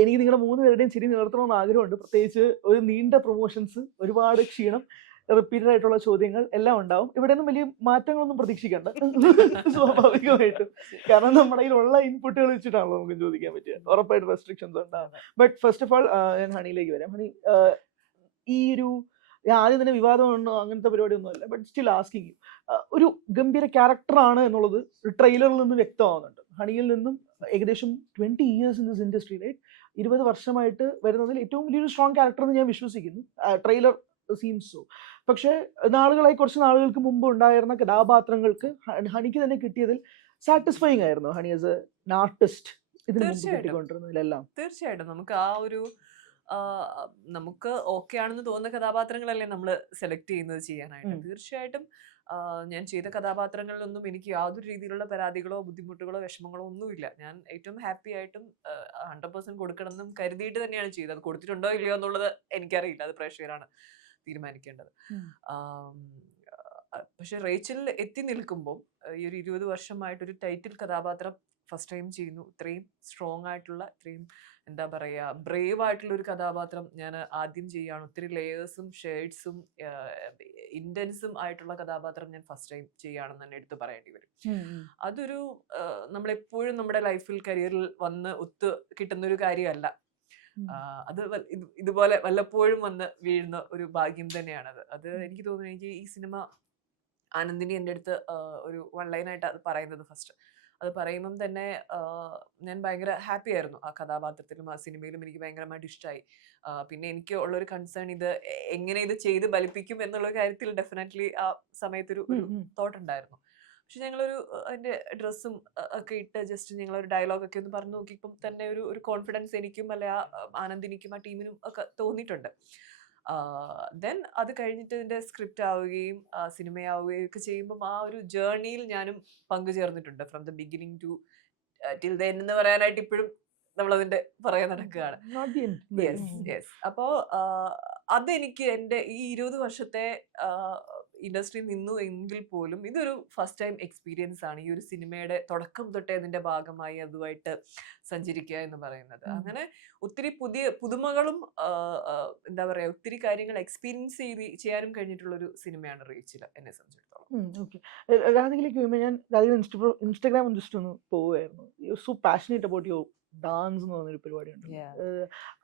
എനിക്ക് നിങ്ങളുടെ 3 പേരുടെയും ചിരി നിലർത്തണമെന്ന് ആഗ്രഹമുണ്ട്. പ്രത്യേകിച്ച് ഒരു നീണ്ട പ്രൊമോഷൻസ്, ഒരുപാട് ക്ഷീണം, റിപ്പീറ്റഡ് ആയിട്ടുള്ള ചോദ്യങ്ങൾ എല്ലാം ഉണ്ടാവും. ഇവിടെയൊന്നും വലിയ മാറ്റങ്ങളൊന്നും പ്രതീക്ഷിക്കണ്ട. സ്വാഭാവികമായിട്ടും. കാരണം നമ്മുടെ കയ്യിലുള്ള ഇൻപുട്ടുകൾ വെച്ചിട്ടാണല്ലോ നമുക്ക് ചോദിക്കാൻ പറ്റുക. ഉറപ്പായിട്ട് റെസ്ട്രിക്ഷൻസ് ഉണ്ടാവും. ബട്ട് ഫസ്റ്റ് ഓഫ് ഓൾ ഞാൻ ഹണിയിലേക്ക് വരാം. ഹണി, ഈ ഒരു ആദ്യം തന്നെ വിവാദമുണ്ടോ അങ്ങനത്തെ പരിപാടിയൊന്നും അല്ല. ബട്ട് സ്റ്റിൽ ആസ്കിങ് യു, ഒരു ഗംഭീര ക്യാരക്ടറാണ് എന്നുള്ളത് ട്രെയിലറിൽ നിന്ന് വ്യക്തമാവുന്നുണ്ട്. ഹണിയിൽ നിന്നും ഏകദേശം 20 years in this industry, right? 20 വർഷമായിട്ട് വരുന്നതിൽ ഏറ്റവും വലിയൊരു സ്ട്രോങ് ക്യാരക്ടർ എന്ന് ഞാൻ വിശ്വസിക്കുന്നു. Trailer seems so. പക്ഷേ കുറച്ച് നാളുകൾക്ക് മുമ്പ് ഉണ്ടായിരുന്ന കഥാപാത്രങ്ങൾക്ക് ഹണിക്ക് തന്നെ കിട്ടിയതിൽ സാറ്റിസ്ഫൈങ് ആയിരുന്നു ഹണി ആസ് എൻ ആർട്ടിസ്റ്റ് ഇതിന് മുമ്പ് കിട്ടിക്കൊണ്ടിരുന്നതിലെല്ലാം? തീർച്ചയായിട്ടും നമുക്ക് ആ ഒരു നമുക്ക് ഓക്കെ ആണെന്ന് തോന്നുന്ന കഥാപാത്രങ്ങളല്ലേ നമ്മൾ സെലക്ട് ചെയ്യുന്നത് ചെയ്യാനായിട്ട്. തീർച്ചയായിട്ടും ഞാൻ ചെയ്ത കഥാപാത്രങ്ങളിലൊന്നും എനിക്ക് യാതൊരു രീതിയിലുള്ള പരാതികളോ ബുദ്ധിമുട്ടുകളോ വിഷമങ്ങളോ ഒന്നുമില്ല. ഞാൻ ഏറ്റവും ഹാപ്പി ആയിട്ടും 100% കൊടുക്കണമെന്നും കരുതിയിട്ട് തന്നെയാണ് ചെയ്തത്. അത് കൊടുത്തിട്ടുണ്ടോ ഇല്ലയോ എന്നുള്ളത് എനിക്കറിയില്ല, അത് പ്രേക്ഷകരാണ് തീരുമാനിക്കേണ്ടത്. പക്ഷെ റേച്ചലിൽ എത്തി നിൽക്കുമ്പോൾ ഈ ഒരു 20 വർഷമായിട്ടൊരു ടൈറ്റിൽ കഥാപാത്രം ഫസ്റ്റ് ടൈം ചെയ്യുന്നു. ഇത്രയും സ്ട്രോങ് ആയിട്ടുള്ള, ഇത്രയും എന്താ പറയുക, ബ്രേവ് ആയിട്ടുള്ള ഒരു കഥാപാത്രം ഞാൻ ആദ്യം ചെയ്യുകയാണ്. ഒത്തിരി ലെയേഴ്സും ഷെയ്ഡ്സും ഇന്റൻസും ആയിട്ടുള്ള കഥാപാത്രം ഞാൻ ഫസ്റ്റ് ടൈം ചെയ്യുകയാണെന്ന് തന്നെ എടുത്ത് പറയേണ്ടി വരും. അതൊരു നമ്മളെപ്പോഴും നമ്മുടെ ലൈഫിൽ കരിയറിൽ വന്ന് ഒത്തു കിട്ടുന്ന ഒരു കാര്യമല്ല. അത് ഇതുപോലെ വല്ലപ്പോഴും വന്ന് വീഴുന്ന ഒരു ഭാഗ്യം തന്നെയാണത്. അത് എനിക്ക് തോന്നുന്നു, എനിക്ക് ഈ സിനിമ ആനന്ദിനി എൻ്റെ അടുത്ത് ഒരു 1 ലൈനായിട്ട് അത് പറയുന്നത് ഫസ്റ്റ്. അത് പറയുമ്പം തന്നെ ഞാൻ ഭയങ്കര ഹാപ്പി ആയിരുന്നു ആ കഥാപാത്രത്തിലും ആ സിനിമയിലും. എനിക്ക് ഭയങ്കരമായിട്ട് ഇഷ്ടമായി. പിന്നെ എനിക്ക് ഉള്ളൊരു കൺസേൺ, ഇത് എങ്ങനെ ഇത് ചെയ്ത് ഫലിപ്പിക്കും എന്നുള്ള കാര്യത്തിൽ ഡെഫിനറ്റ്ലി ആ സമയത്തൊരു തോട്ട് ഉണ്ടായിരുന്നു. പക്ഷെ ഞങ്ങളൊരു അതിന്റെ ഡ്രസ്സും ഒക്കെ ഇട്ട് ജസ്റ്റ് ഞങ്ങളൊരു ഡയലോഗ് ഒക്കെ ഒന്ന് പറഞ്ഞു നോക്കിയപ്പം തന്നെ ഒരു കോൺഫിഡൻസ് എനിക്കും അല്ലെ ആ ആനന്ദിനിക്കും ആ ടീമിനും ഒക്കെ തോന്നിയിട്ടുണ്ട്. ദെൻ അത് കഴിഞ്ഞിട്ട് ഇതിന്റെ സ്ക്രിപ്റ്റ് ആവുകയും സിനിമയാവുകയും ഒക്കെ ചെയ്യുമ്പം ആ ഒരു ജേർണിയിൽ ഞാനും പങ്കുചേർന്നിട്ടുണ്ട്. From the beginning to till the end എന്ന് പറയാനായിട്ട് ഇപ്പോഴും നമ്മളതിന്റെ പറയാൻ നടക്കുകയാണ്. അപ്പോ അതെനിക്ക് എൻ്റെ ഈ 20 വർഷത്തെ ഇൻഡസ്ട്രിയിൽ നിന്നു എങ്കിൽ പോലും ഇതൊരു ഫസ്റ്റ് ടൈം എക്സ്പീരിയൻസ് ആണ്. ഈ ഒരു സിനിമയുടെ തുടക്കം തൊട്ടേ അതിന്റെ ഭാഗമായി അതുമായിട്ട് സഞ്ചരിക്കുക എന്ന് പറയുന്നത്. അങ്ങനെ ഒത്തിരി പുതുമകളും എന്താ പറയാ, ഒത്തിരി കാര്യങ്ങൾ എക്സ്പീരിയൻസ് ചെയ്യാനും കഴിഞ്ഞിട്ടുള്ള ഒരു സിനിമയാണ് റീച്ചിൽ എന്നെ സംബന്ധിച്ചിടത്തോളം. രാധികയിലേക്ക് വരുമ്പോൾ ഞാൻ രാധിക ഇൻസ്റ്റാഗ്രാം ജസ്റ്റ് ഒന്ന് പോവുമായിരുന്നു. You so passionate about your dance എന്ന് പറഞ്ഞൊരു പരിപാടിയുണ്ട്.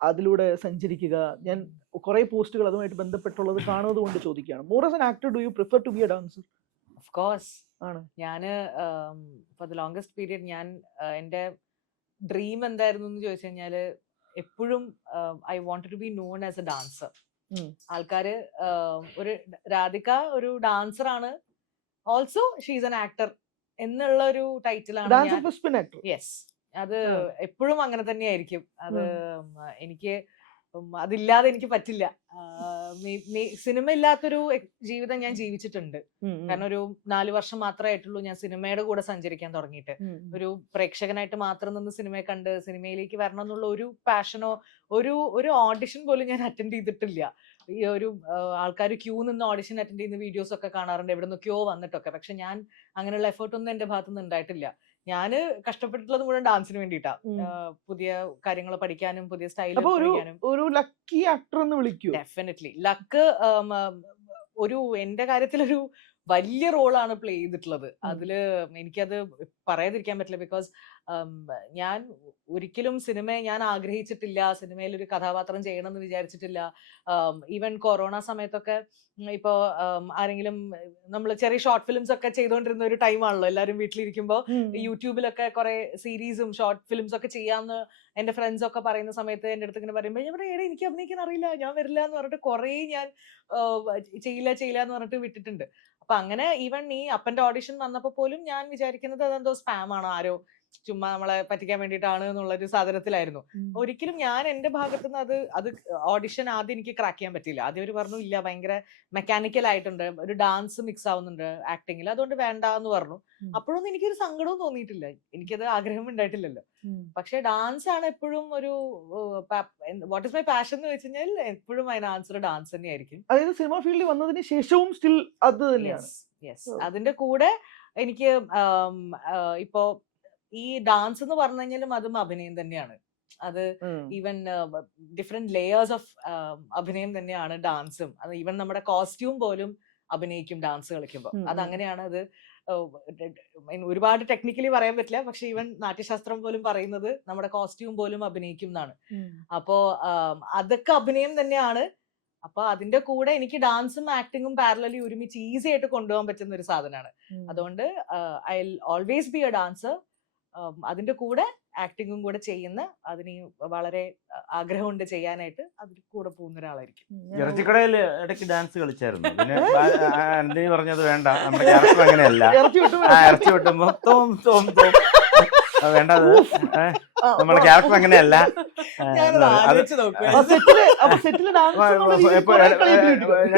അതിലൂടെ സഞ്ചരിക്കുക. ഞാൻ കുറെ പോസ്റ്റുകൾ അതുമായിട്ട് ബന്ധപ്പെട്ടുള്ളത് കാണുന്നത് കൊണ്ട് ചോദിക്കുകയാണ്. More as an actor, do you prefer to be a dancer? Of course ആണ്. ഞാന് ഫോർ ദ ലോങ്സ്റ്റ് പീരിയഡ് ഞാൻ എൻ്റെ ഡ്രീം എന്തായിരുന്നു എന്ന് ചോദിച്ചു കഴിഞ്ഞാല് എപ്പോഴും I wanted to be known as a dancer. ആൾക്കാര് ഒരു രാധിക ഒരു ഡാൻസർ ആണ്, ഓൾസോ ഷീസ് ആൻ ആക്ടർ എന്നുള്ള ഒരു ടൈറ്റിലാണ്. യെസ്, അത് എപ്പോഴും അങ്ങനെ തന്നെയായിരിക്കും. അത് എനിക്ക് അതില്ലാതെ എനിക്ക് പറ്റില്ല. സിനിമ ഇല്ലാത്തൊരു ജീവിതം ഞാൻ ജീവിച്ചിട്ടുണ്ട്. കാരണം ഒരു 4 വർഷം മാത്രമേ ആയിട്ടുള്ളൂ ഞാൻ സിനിമയുടെ കൂടെ സഞ്ചരിക്കാൻ തുടങ്ങിയിട്ട്. ഒരു പ്രേക്ഷകനായിട്ട് മാത്രം നിന്ന് സിനിമയെ കണ്ട് സിനിമയിലേക്ക് വരണം എന്നുള്ള ഒരു പാഷനോ ഒരു ഓഡിഷൻ പോലും ഞാൻ അറ്റൻഡ് ചെയ്തിട്ടില്ല. ഈ ഒരു ആൾക്കാർ ക്യൂ നിന്ന് ഓഡിഷൻ അറ്റൻഡ് ചെയ്യുന്ന വീഡിയോസ് ഒക്കെ കാണാറുണ്ട്, എവിടെ നിന്നൊക്കെയോ വന്നിട്ടൊക്കെ. പക്ഷെ ഞാൻ അങ്ങനെയുള്ള എഫേർട്ടൊന്നും എന്റെ ഭാഗത്തുനിന്ന് ഉണ്ടായിട്ടില്ല. ഞാന് കഷ്ടപ്പെട്ടിട്ടുള്ളത് മുഴുവൻ ഡാൻസിന് വേണ്ടിയിട്ടാ. പുതിയ കാര്യങ്ങൾ പഠിക്കാനും പുതിയ സ്റ്റൈൽ പഠിക്കാനും. ഒരു ലക്കി ആക്ടർ എന്ന് വിളിക്കൂ. ഡെഫിനറ്റ്ലി ലക്ക് ഒരു എന്റെ കാര്യത്തിലൊരു വലിയ റോളാണ് പ്ലേ ചെയ്തിട്ടുള്ളത്. അതില് എനിക്കത് പറയാതിരിക്കാൻ പറ്റില്ല. ബിക്കോസ് ഞാൻ ഒരിക്കലും സിനിമയെ ഞാൻ ആഗ്രഹിച്ചിട്ടില്ല, സിനിമയിൽ ഒരു കഥാപാത്രം ചെയ്യണം എന്ന് വിചാരിച്ചിട്ടില്ല. ഈവൻ കൊറോണ സമയത്തൊക്കെ ഇപ്പോ ആരെങ്കിലും നമ്മൾ ചെറിയ ഷോർട്ട് ഫിലിംസ് ഒക്കെ ചെയ്തുകൊണ്ടിരുന്ന ഒരു ടൈമാണല്ലോ, എല്ലാവരും വീട്ടിലിരിക്കുമ്പോൾ യൂട്യൂബിലൊക്കെ കുറെ സീരീസും ഷോർട്ട് ഫിലിംസ് ഒക്കെ ചെയ്യാമെന്ന് എന്റെ ഫ്രണ്ട്സ് ഒക്കെ പറയുന്ന സമയത്ത് എന്റെ അടുത്ത് ഇങ്ങനെ പറയുമ്പോൾ ഞാൻ എനിക്ക് അഭിനയിക്കാൻ അറിയില്ല, ഞാൻ വരില്ല എന്ന് പറഞ്ഞിട്ട് കുറെ ഞാൻ ചെയ്യില്ല എന്ന് പറഞ്ഞിട്ട് വിട്ടിട്ടുണ്ട്. അപ്പൊ അങ്ങനെ ഈവൻ ഈ അപ്പന്റെ ഓഡിഷൻ വന്നപ്പോ പോലും ഞാൻ വിചാരിക്കുന്നത് അതെന്തോ സ്പാം ആണ്, ആരോ ചുമ്മാ നമ്മളെ പറ്റിക്കാൻ വേണ്ടിയിട്ടാണ് എന്നുള്ളൊരു സാധനത്തിലായിരുന്നു. ഒരിക്കലും ഞാൻ എന്റെ ഭാഗത്തുനിന്ന് അത് ഓഡിഷൻ ആദ്യം എനിക്ക് ക്രാക്ക് ചെയ്യാൻ പറ്റില്ല. ആദ്യം അവർ പറഞ്ഞു ഇല്ല, ഭയങ്കര മെക്കാനിക്കൽ ആയിട്ടുണ്ട്, ഒരു ഡാൻസ് മിക്സ് ആവുന്നുണ്ട് ആക്ടിങ്ങിൽ, അതുകൊണ്ട് വേണ്ട എന്ന് പറഞ്ഞു. അപ്പോഴൊന്നും എനിക്കൊരു സങ്കടവും തോന്നിയിട്ടില്ല, എനിക്കത് ആഗ്രഹം ഉണ്ടായിട്ടില്ലല്ലോ. പക്ഷെ ഡാൻസ് ആണ് എപ്പോഴും ഒരു വാട്ട് ഇസ് മൈ പാഷൻ എന്ന് വെച്ച് കഴിഞ്ഞാൽ എപ്പോഴും അതിന് ആൻസർ ഡാൻസ് തന്നെയായിരിക്കും. അതായത് സിനിമ ഫീൽഡിൽ വന്നതിന് ശേഷവും സ്റ്റിൽ അത് തന്നെയാണ്. അതിന്റെ കൂടെ എനിക്ക് ഇപ്പോ ഈ ഡാൻസ് എന്ന് പറഞ്ഞു കഴിഞ്ഞാലും അതും അഭിനയം തന്നെയാണ്. അത് ഈവൻ ഡിഫറെന്റ് ലേയേഴ്സ് ഓഫ് അഭിനയം തന്നെയാണ് ഡാൻസും. അത് ഈവൻ നമ്മുടെ കോസ്റ്റ്യൂം പോലും അഭിനയിക്കും ഡാൻസ് കളിക്കുമ്പോൾ. അത് അങ്ങനെയാണ്. അത് ഒരുപാട് ടെക്നിക്കലി പറയാൻ പറ്റില്ല, പക്ഷെ ഈവൻ നാട്യശാസ്ത്രം പോലും പറയുന്നത് നമ്മുടെ കോസ്റ്റ്യൂം പോലും അഭിനയിക്കും എന്നാണ്. അപ്പോ അതൊക്കെ അഭിനയം തന്നെയാണ്. അപ്പൊ അതിന്റെ കൂടെ എനിക്ക് ഡാൻസും ആക്ടിങ്ങും പാരലലി ഒരുമിച്ച് ഈസി ആയിട്ട് കൊണ്ടുപോകാൻ പറ്റുന്ന ഒരു സാധനമാണ്. അതുകൊണ്ട് I always be a dancer. അതിന്റെ കൂടെ ആക്ടിങ്ങും കൂടെ ചെയ്യുന്ന, അതിന് വളരെ ആഗ്രഹമുണ്ട് ചെയ്യാനായിട്ട്, അതിൽ കൂടെ പോകുന്ന ഒരാളായിരിക്കും. ഇറച്ചിക്കടയിൽ ഇടയ്ക്ക് ഡാൻസ് കളിച്ചായിരുന്നു. പിന്നെ ആന്റണി പറഞ്ഞത് വേണ്ട, നമ്മുടെ ക്യാരക്ടർ അങ്ങനെയല്ല. ഇറച്ചി വെട്ടുമ്പോ തോം തോം തോം വേണ്ട, അത് നമ്മുടെ ക്യാരക്ടർ അങ്ങനെയല്ല.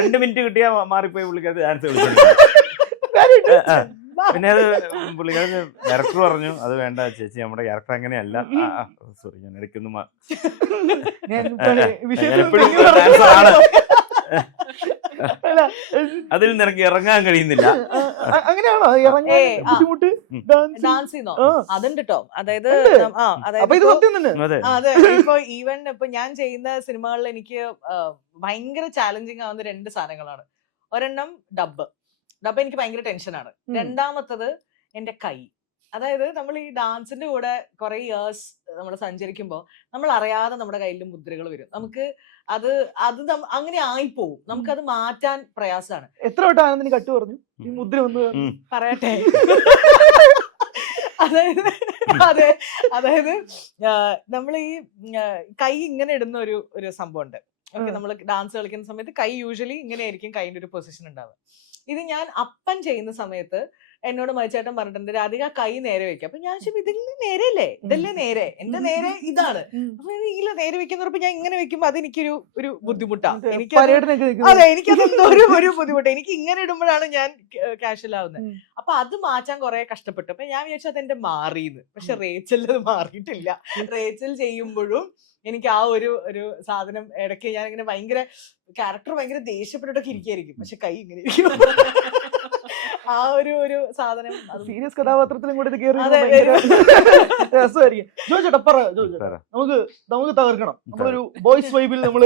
2 മിനിറ്റ് കിട്ടിയാ മാറിപ്പോയി പുള്ളിക്കാരത്ത് ഡാൻസ് കളിച്ചു. പിന്നെ അത് പുള്ളിക്കാരൻ ഡയറക്ടർ പറഞ്ഞു അത് വേണ്ട ചേച്ചി, നമ്മുടെ ക്യാരക്ടർ അങ്ങനെയല്ല. സോറി, ഞാൻ ഇടയ്ക്കൊന്നും അതിൽ നിനക്ക് ഇറങ്ങാൻ കഴിയുന്നില്ല. അങ്ങനെയാണോ ബുദ്ധിമുട്ട് ഡാൻസ് ചെയ്യുന്നോ? അതുണ്ട് കേട്ടോ. അതായത് അതെ, ഇപ്പൊ ഈവൻ ഇപ്പൊ ഞാൻ ചെയ്യുന്ന സിനിമകളിൽ എനിക്ക് ഭയങ്കര ചാലഞ്ചിങ് ആവുന്ന 2 സാധനങ്ങളാണ്. ഒരെണ്ണം ഡബ് എനിക്ക് ഭയങ്കര ടെൻഷനാണ്. രണ്ടാമത്തത് എന്റെ കൈ. അതായത് നമ്മൾ ഈ ഡാൻസിന്റെ കൂടെ കുറെ ഇയേഴ്സ് നമ്മൾ സഞ്ചരിക്കുമ്പോൾ നമ്മൾ അറിയാതെ നമ്മുടെ കയ്യിൽ മുദ്രകൾ വരും. നമുക്ക് അത് അങ്ങനെ ആയിപ്പോവും. നമുക്കത് മാറ്റാൻ പ്രയാസമാണ്. എത്ര വട്ടം ആനന്ദിനി കട്ട് പറഞ്ഞു ഈ മുദ്ര ഒന്ന് പറയട്ടെ? അതായത് നമ്മൾ ഈ കൈ ഇങ്ങനെ ഇടുന്ന ഒരു സംഭവം ഉണ്ട്. ഓക്കെ, നമ്മൾ ഡാൻസ് കളിക്കുന്ന സമയത്ത് കൈ യൂഷ്വലി ഇങ്ങനെ ആയിരിക്കും കൈൻ്റെ ഒരു പൊസിഷൻ ഉണ്ടാവുക. ഇത് ഞാൻ അപ്പൻ ചെയ്യുന്ന സമയത്ത് എന്നോട് മരിച്ചേട്ടൻ പറഞ്ഞിട്ടുണ്ട്, രാധിക കൈ നേരെ വെക്കുക. അപ്പൊ ഞാൻ ഇതിന് നേരെയല്ലേ, ഇതല്ലേ നേരെ, എന്റെ നേരെ ഇതാണ്. അപ്പൊ ഇല്ല, നേരെ വെക്കുന്നപ്പോ ഞാൻ ഇങ്ങനെ വെക്കുമ്പോ അതെനിക്കൊരു ബുദ്ധിമുട്ടാണ്. അതെ, എനിക്കതെന്തോ ഒരു ബുദ്ധിമുട്ട്. എനിക്ക് ഇങ്ങനെ ഇടുമ്പോഴാണ് ഞാൻ കാഷ്വൽ ആവുന്നത്. അപ്പൊ അത് മാറ്റാൻ കുറെ കഷ്ടപ്പെട്ടു. അപ്പൊ ഞാൻ വിചാരിച്ചു അതെന്റെ മാറിയെന്ന്. പക്ഷെ റേച്ചലിൽ അത് മാറിയിട്ടില്ല. റേച്ചൽ ചെയ്യുമ്പോഴും എനിക്ക് ആ ഒരു സാധനം ഇടയ്ക്ക് ഞാൻ ഇങ്ങനെ ഭയങ്കര ക്യാരക്ടർ ഭയങ്കര ദേഷ്യപ്പെട്ടിട്ടൊക്കെ ഇരിക്കുകയായിരിക്കും, പക്ഷെ കൈ ഇങ്ങനെ ഇരിക്കും. ആ ഒരു സാധനം സീരിയസ് കഥാപാത്രത്തിലും കൂടെ ഇത് കയറി രസമായിരിക്കും. ജോജേട്ടാ പറ, നമുക്ക് തകർക്കണം. നമ്മളൊരു ബോയ്സ് വൈബിൽ നമ്മൾ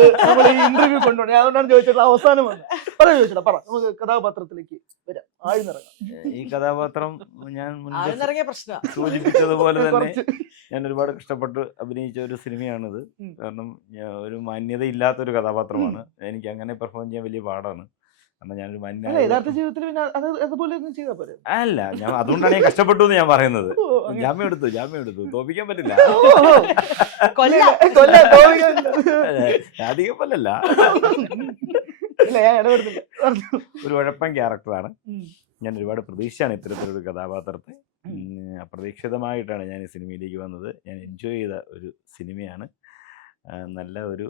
ഇന്റർവ്യൂ കൊണ്ടുപോകണം. അതുകൊണ്ടാണ് ചോദിച്ചിട്ടുള്ള അവസാനം വന്നത്. പറ ചോദിച്ചേട്ടാ, പറ, നമുക്ക് കഥാപാത്രത്തിലേക്ക് വരാം, ആഴ്ന്നിറങ്ങാം. ഈ കഥാപാത്രം ഞാൻ ആഴ്ന്നിറങ്ങിയ പ്രശ്നം സൂചിപ്പിച്ചതുപോലെ തന്നെ ഞാൻ ഒരുപാട് കഷ്ടപ്പെട്ട് അഭിനയിച്ച ഒരു സിനിമയാണിത്. കാരണം ഒരു മാന്യത ഇല്ലാത്തൊരു കഥാപാത്രമാണ്. എനിക്ക് അങ്ങനെ പെർഫോം ചെയ്യാൻ വലിയ പാടാണ്. കാരണം ഞാനൊരു യഥാർത്ഥ ജീവിതത്തിൽ അതുപോലെ അല്ല, ഞാൻ അതുകൊണ്ടാണ് ഞാൻ കഷ്ടപ്പെട്ടു എന്ന് ഞാൻ പറയുന്നത്. ജാമ്യം എടുത്തു തോപ്പിക്കാൻ പറ്റില്ല. അധികം കൊല്ലല്ല, ഒരു ഉഴപ്പൻ ക്യാരക്ടറാണ്. ഞാൻ ഒരുപാട് പ്രതീക്ഷയാണ് ഇത്തരത്തിലൊരു കഥാപാത്രത്തെ. അപ്രതീക്ഷിതമായിട്ടാണ് ഞാൻ ഈ സിനിമയിലേക്ക് വന്നത്. ഞാൻ എൻജോയ് ചെയ്ത ഒരു സിനിമയാണ്. നല്ല ഒരു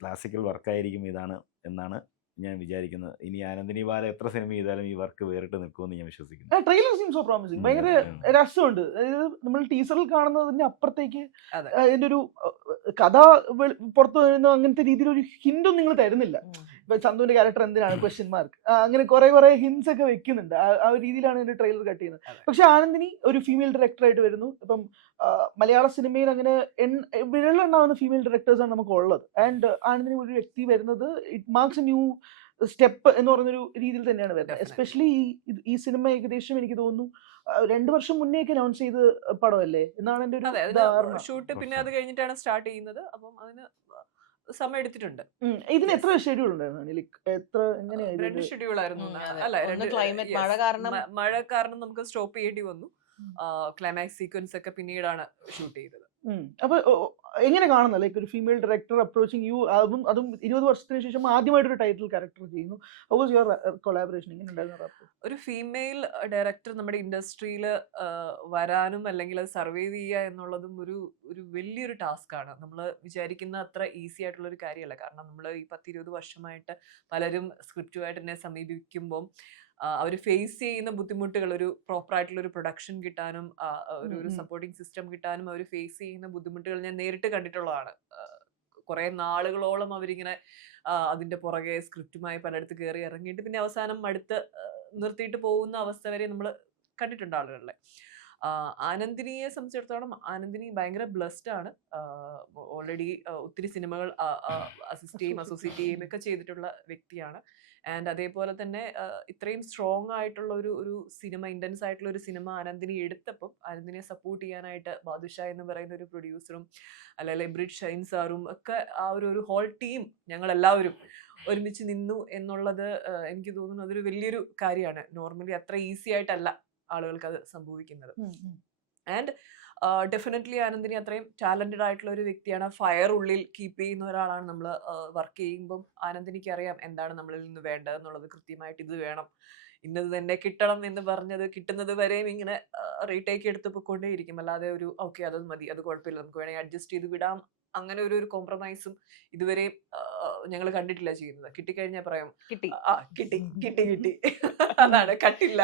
ക്ലാസിക്കൽ വർക്കായിരിക്കും ഇതാണ് എന്നാണ് ഞാൻ വിചാരിക്കുന്നത്. ഇനി ആനന്ദിനി ബാല എത്ര സിനിമ ചെയ്താലും ഈ വർക്ക് വേറിട്ട് നിൽക്കുമെന്ന് ഞാൻ വിശ്വസിക്കുന്നു. Trailer seems so promising. ഭയങ്കര രസമുണ്ട്. അതായത് നമ്മൾ ടീസറിൽ കാണുന്നതിന്റെ അപ്പുറത്തേക്ക് അതിന്റെ ഒരു കഥ പുറത്തു വരുന്ന അങ്ങനത്തെ രീതിയിലൊരു ഹിന്റും നിങ്ങൾ തരുന്നില്ല. ഇപ്പൊ ചന്തുവിന്റെ ക്യാരക്ടർ എന്തിനാണ് ക്വസ്റ്റ്യൻ മാർക്ക്, അങ്ങനെ കുറെ ഹിന്റ്സ് ഒക്കെ വെക്കുന്നുണ്ട്. ആ ഒരു രീതിയിലാണ് ഇതിന്റെ ട്രെയിലർ കട്ട് ചെയ്യുന്നത്. പക്ഷെ ആനന്ദിനി ഒരു ഫീമെയിൽ ഡയറക്ടറായിട്ട് വരുന്നു. ഇപ്പം മലയാള സിനിമയിൽ അങ്ങനെ വിരലെണ്ണാവുന്ന ഫീമെയിൽ ഡയറക്ടേഴ്സാണ് നമുക്ക് ഉള്ളത്. ആൻഡ് ആനന്ദിനി ഒരു വ്യക്തി വരുന്നത് it marks A new step എന്ന് പറഞ്ഞൊരു രീതിയിൽ തന്നെയാണ് വരുന്നത്. എസ്പെഷ്യലി ഈ സിനിമ ഏകദേശം എനിക്ക് തോന്നുന്നു 2 വർഷം മുന്നേക്ക് അനൗൺസ് ചെയ്ത പടമല്ലേ എന്നാണ് എന്റെ ഒരു ധാരണ. ഷൂട്ട് പിന്നെ അത് കഴിഞ്ഞിട്ടാണ് സ്റ്റാർട്ട് ചെയ്യുന്നത്. അപ്പം അതിന് സമയം എടുത്തിട്ടുണ്ട്. ഇതിന് എത്ര ഷെഡ്യൂൾ ഉണ്ടായിരുന്നു? എത്ര 2 ഷെഡ്യൂൾ ആയിരുന്നു. അല്ല, ക്ലൈമറ്റ് മഴ കാരണം നമുക്ക് സ്റ്റോപ്പ് ചെയ്യേണ്ടി വന്നു. ക്ലൈമാക്സ് സീക്വൻസ് ഒക്കെ പിന്നീടാണ് ഷൂട്ട് ചെയ്തത്. അപ്പൊ എങ്ങനെ കാണുന്നത് ലൈക്ക് ഒരു ഫീമെയിൽ ഡയറക്ടർ അപ്രോച്ചിങ് യു, അതും 20 വർഷത്തിന് ശേഷം ആദ്യമായിട്ടൊരു ടൈറ്റിൽ ക്യാരക്ടർ ചെയ്യുന്നു. How was your collaboration? എങ്ങനെ ഉണ്ടായിരുന്നു? ഒരു ഫീമെയിൽ ഡയറക്ടർ നമ്മുടെ ഇൻഡസ്ട്രിയിൽ വരാനും അല്ലെങ്കിൽ അത് സർവൈവ് ചെയ്യുക എന്നുള്ളതും ഒരു വലിയൊരു ടാസ്ക് ആണ്. നമ്മൾ വിചാരിക്കുന്ന അത്ര ഈസി ആയിട്ടുള്ള ഒരു കാര്യമല്ല. കാരണം നമ്മൾ ഈ 10-20 വർഷമായിട്ട് പലരും സ്ക്രിപ്റ്റുമായിട്ട് എന്നെ സമീപിക്കുമ്പോൾ അവർ ഫേസ് ചെയ്യുന്ന ബുദ്ധിമുട്ടുകൾ, ഒരു പ്രോപ്പറായിട്ടുള്ള ഒരു പ്രൊഡക്ഷൻ കിട്ടാനും ഒരു സപ്പോർട്ടിങ് സിസ്റ്റം കിട്ടാനും അവർ ഫേസ് ചെയ്യുന്ന ബുദ്ധിമുട്ടുകൾ ഞാൻ നേരിട്ട് കണ്ടിട്ടുള്ളതാണ്. കുറെ നാളുകളോളം അവരിങ്ങനെ അതിന്റെ പുറകെ സ്ക്രിപ്റ്റുമായി പലയിടത്ത് കയറി ഇറങ്ങിയിട്ട് പിന്നെ അവസാനം അടുത്ത് നിർത്തിയിട്ട് പോകുന്ന അവസ്ഥ വരെ നമ്മൾ കണ്ടിട്ടുണ്ട് ആളുകളിലെ. ആനന്ദിനിയെ സംബന്ധിച്ചിടത്തോളം ആനന്ദിനി ഭയങ്കര ബ്ലസ്ഡ് ആണ്. ഓൾറെഡി ഒത്തിരി സിനിമകൾ അസിസ്റ്റ് ചെയ്യും, അസോസിയേറ്റ് ചെയ്യുകയും ഒക്കെ ചെയ്തിട്ടുള്ള വ്യക്തിയാണ്. ആൻഡ് അതേപോലെ തന്നെ ഇത്രയും സ്ട്രോങ് ആയിട്ടുള്ള ഒരു സിനിമ, ഇന്റൻസ് ആയിട്ടുള്ള ഒരു സിനിമ ആനന്ദിനി എടുത്തപ്പം ആനന്ദിനിയെ സപ്പോർട്ട് ചെയ്യാനായിട്ട് ബാദുഷാ എന്ന് പറയുന്ന ഒരു പ്രൊഡ്യൂസറും അല്ലെങ്കിൽ എബ്രിഡ് ഷൈൻ സാറും ഒക്കെ ആ ഒരു ഹോൾ ടീം ഞങ്ങൾ എല്ലാവരും ഒരുമിച്ച് നിന്നു എന്നുള്ളത് എനിക്ക് തോന്നുന്നു അതൊരു വലിയൊരു കാര്യമാണ്. നോർമലി അത്ര ഈസി ആയിട്ടല്ല ആളുകൾക്ക് അത് സംഭവിക്കുന്നത്. ആൻഡ് ഡെഫിനറ്റ്ലി ആനന്ദിനി അത്രയും ടാലന്റഡ് ആയിട്ടുള്ള ഒരു വ്യക്തിയാണ്. ഫയർ ഉള്ളിൽ കീപ്പ് ചെയ്യുന്ന ഒരാളാണ്. നമ്മൾ വർക്ക് ചെയ്യുമ്പം ആനന്ദിനിക്ക് അറിയാം എന്താണ് നമ്മളിൽ നിന്ന് വേണ്ടതെന്നുള്ളത്. കൃത്യമായിട്ട് ഇത് വേണം, ഇന്നത് തന്നെ കിട്ടണം എന്ന് പറഞ്ഞത് കിട്ടുന്നത് വരെയും ഇങ്ങനെ റീടേക്ക് എടുത്ത് പോയിക്കൊണ്ടേയിരിക്കും. അല്ലാതെ ഒരു ഓക്കെ അത് മതി, അത് കുഴപ്പമില്ല, നമുക്ക് വേണമെങ്കിൽ അഡ്ജസ്റ്റ് ചെയ്ത് വിടാം, അങ്ങനെ ഒരു കോംപ്രമൈസും ഇതുവരെയും ഞങ്ങൾ കണ്ടിട്ടില്ല ചെയ്യുന്നത്. കിട്ടിക്കഴിഞ്ഞാൽ പറയാം കിട്ടി കിട്ടി കിട്ടി കിട്ടി അതാണ് കട്ടില്ല.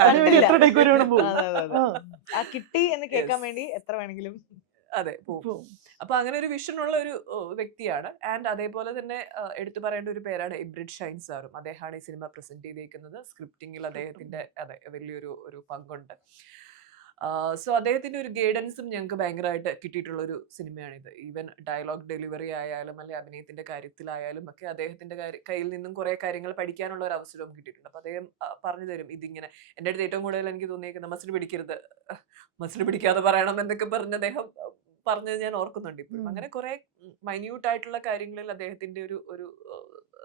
ആ കിട്ടി എന്ന് കേൾക്കാൻ വേണ്ടി എത്ര വേണമെങ്കിലും അതെ പോകും. അപ്പൊ അങ്ങനെ ഒരു വിഷൻ ഉള്ള ഒരു വ്യക്തിയാണ്. ആൻഡ് അതേപോലെ തന്നെ എടുത്തു പറയേണ്ട ഒരു പേരാണ് എബ്രിഡ് ഷൈൻ സാറും. അദ്ദേഹമാണ് ഈ സിനിമ പ്രസന്റ് ചെയ്തേക്കുന്നത്. സ്ക്രിപ്റ്റിംഗിൽ അദ്ദേഹത്തിന്റെ അതെ വലിയൊരു പങ്കുണ്ട്. സോ അദ്ദേഹത്തിന്റെ ഒരു ഗൈഡൻസും ഞങ്ങൾക്ക് ഭയങ്കരമായിട്ട് കിട്ടിയിട്ടുള്ള ഒരു സിനിമയാണിത്. ഈവൻ ഡയലോഗ് ഡെലിവറി ആയാലും അല്ലെ അഭിനയത്തിന്റെ കാര്യത്തിലായാലും ഒക്കെ അദ്ദേഹത്തിന്റെ കയ്യിൽ നിന്നും കുറെ കാര്യങ്ങൾ പഠിക്കാനുള്ള ഒരു അവസരവും കിട്ടിയിട്ടുണ്ട്. അപ്പൊ അദ്ദേഹം പറഞ്ഞു തരും ഇതിങ്ങനെ. എൻ്റെ അടുത്ത് ഏറ്റവും കൂടുതൽ എനിക്ക് തോന്നിയേക്കുന്നത് മസിൽ പിടിക്കരുത്, മസിൽ പിടിക്കാതെ പറയണം എന്നൊക്കെ പറഞ്ഞ് അദ്ദേഹം പറഞ്ഞത് ഞാൻ ഓർക്കുന്നുണ്ട് ഇപ്പോഴും. അങ്ങനെ കുറെ മൈന്യൂട്ട് ആയിട്ടുള്ള കാര്യങ്ങളിൽ അദ്ദേഹത്തിന്റെ ഒരു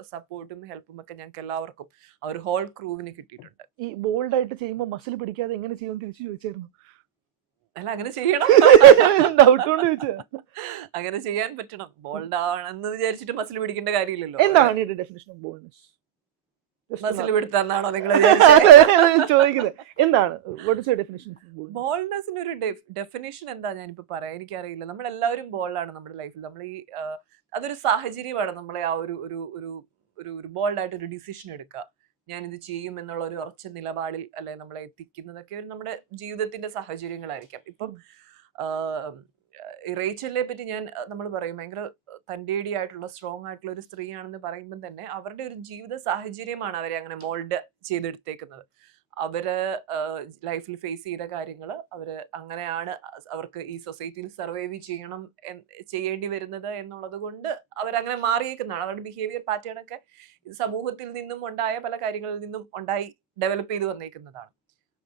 സപ്പോർട്ടും ഹെൽപ്പും ഒക്കെ ഞങ്ങൾക്ക് എല്ലാവർക്കും ആ ഒരു ഹോൾ ക്രൂവിന് കിട്ടിയിട്ടുണ്ട്. ഈ ബോൾഡ് ആയിട്ട് ചെയ്യുമ്പോൾ മസിൽ പിടിക്കാതെ എങ്ങനെ ചെയ്യും തിരിച്ചു ചോദിച്ചായിരുന്നു. അല്ല അങ്ങനെ ചെയ്യണം, ഡൗട്ട് കൊണ്ട് ചോദിച്ചത്. അങ്ങനെ ചെയ്യാൻ പറ്റണം. ബോൾഡ് ആണെന്ന് വിചാരിച്ചിട്ട് മസിൽ പിടിക്കേണ്ട കാര്യമില്ലല്ലോ. എന്താണ് ഇതിന്റെ ഡെഫിനിഷൻ ഓഫ് ബോൾഡ്നെസ്? മസിൽ പിടുത്താന്നാണോ നിങ്ങൾ ചോദിക്കുന്നത്? എന്താണ് ബോൾഡ്നെസ്സിന്റെ ഒരു ഡെഫിനിഷൻ എന്താ ഞാനിപ്പോ പറയാം, എനിക്കറിയില്ല. നമ്മളെല്ലാവരും ബോൾഡാണ് നമ്മുടെ ലൈഫിൽ. നമ്മൾ ഈ അതൊരു സാഹചര്യമാണ് നമ്മളെ ആ ഒരു ബോൾഡായിട്ട് ഒരു ഡിസിഷൻ എടുക്കുക, ഞാനിത് ചെയ്യും എന്നുള്ള ഒരു ഉറച്ച നിലപാടിൽ അല്ലെ നമ്മളെ എത്തിക്കുന്നതൊക്കെ നമ്മുടെ ജീവിതത്തിന്റെ സാഹചര്യങ്ങളായിരിക്കാം. ഇപ്പം റേച്ചലിനെ പറ്റി നമ്മൾ പറയും ഭയങ്കര തന്റേടിയായിട്ടുള്ള സ്ട്രോങ് ആയിട്ടുള്ള ഒരു സ്ത്രീയാണെന്ന് പറയുമ്പോൾ തന്നെ അവരുടെ ഒരു ജീവിത സാഹചര്യമാണ് അവരെ അങ്ങനെ മോൾഡ് ചെയ്തെടുത്തേക്കുന്നത്. അവര് ലൈഫിൽ ഫേസ് ചെയ്ത കാര്യങ്ങൾ അവര് അങ്ങനെയാണ് അവർക്ക് ഈ സൊസൈറ്റിയിൽ സർവൈവ് ചെയ്യേണ്ടി വരുന്നത് എന്നുള്ളത് കൊണ്ട് അവരങ്ങനെ മാറിയേക്കുന്നതാണ്. അവരുടെ ബിഹേവിയർ പാറ്റേൺ ഒക്കെ സമൂഹത്തിൽ നിന്നും ഉണ്ടായ പല കാര്യങ്ങളിൽ നിന്നും ഡെവലപ്പ് ചെയ്ത് വന്നേക്കുന്നതാണ്.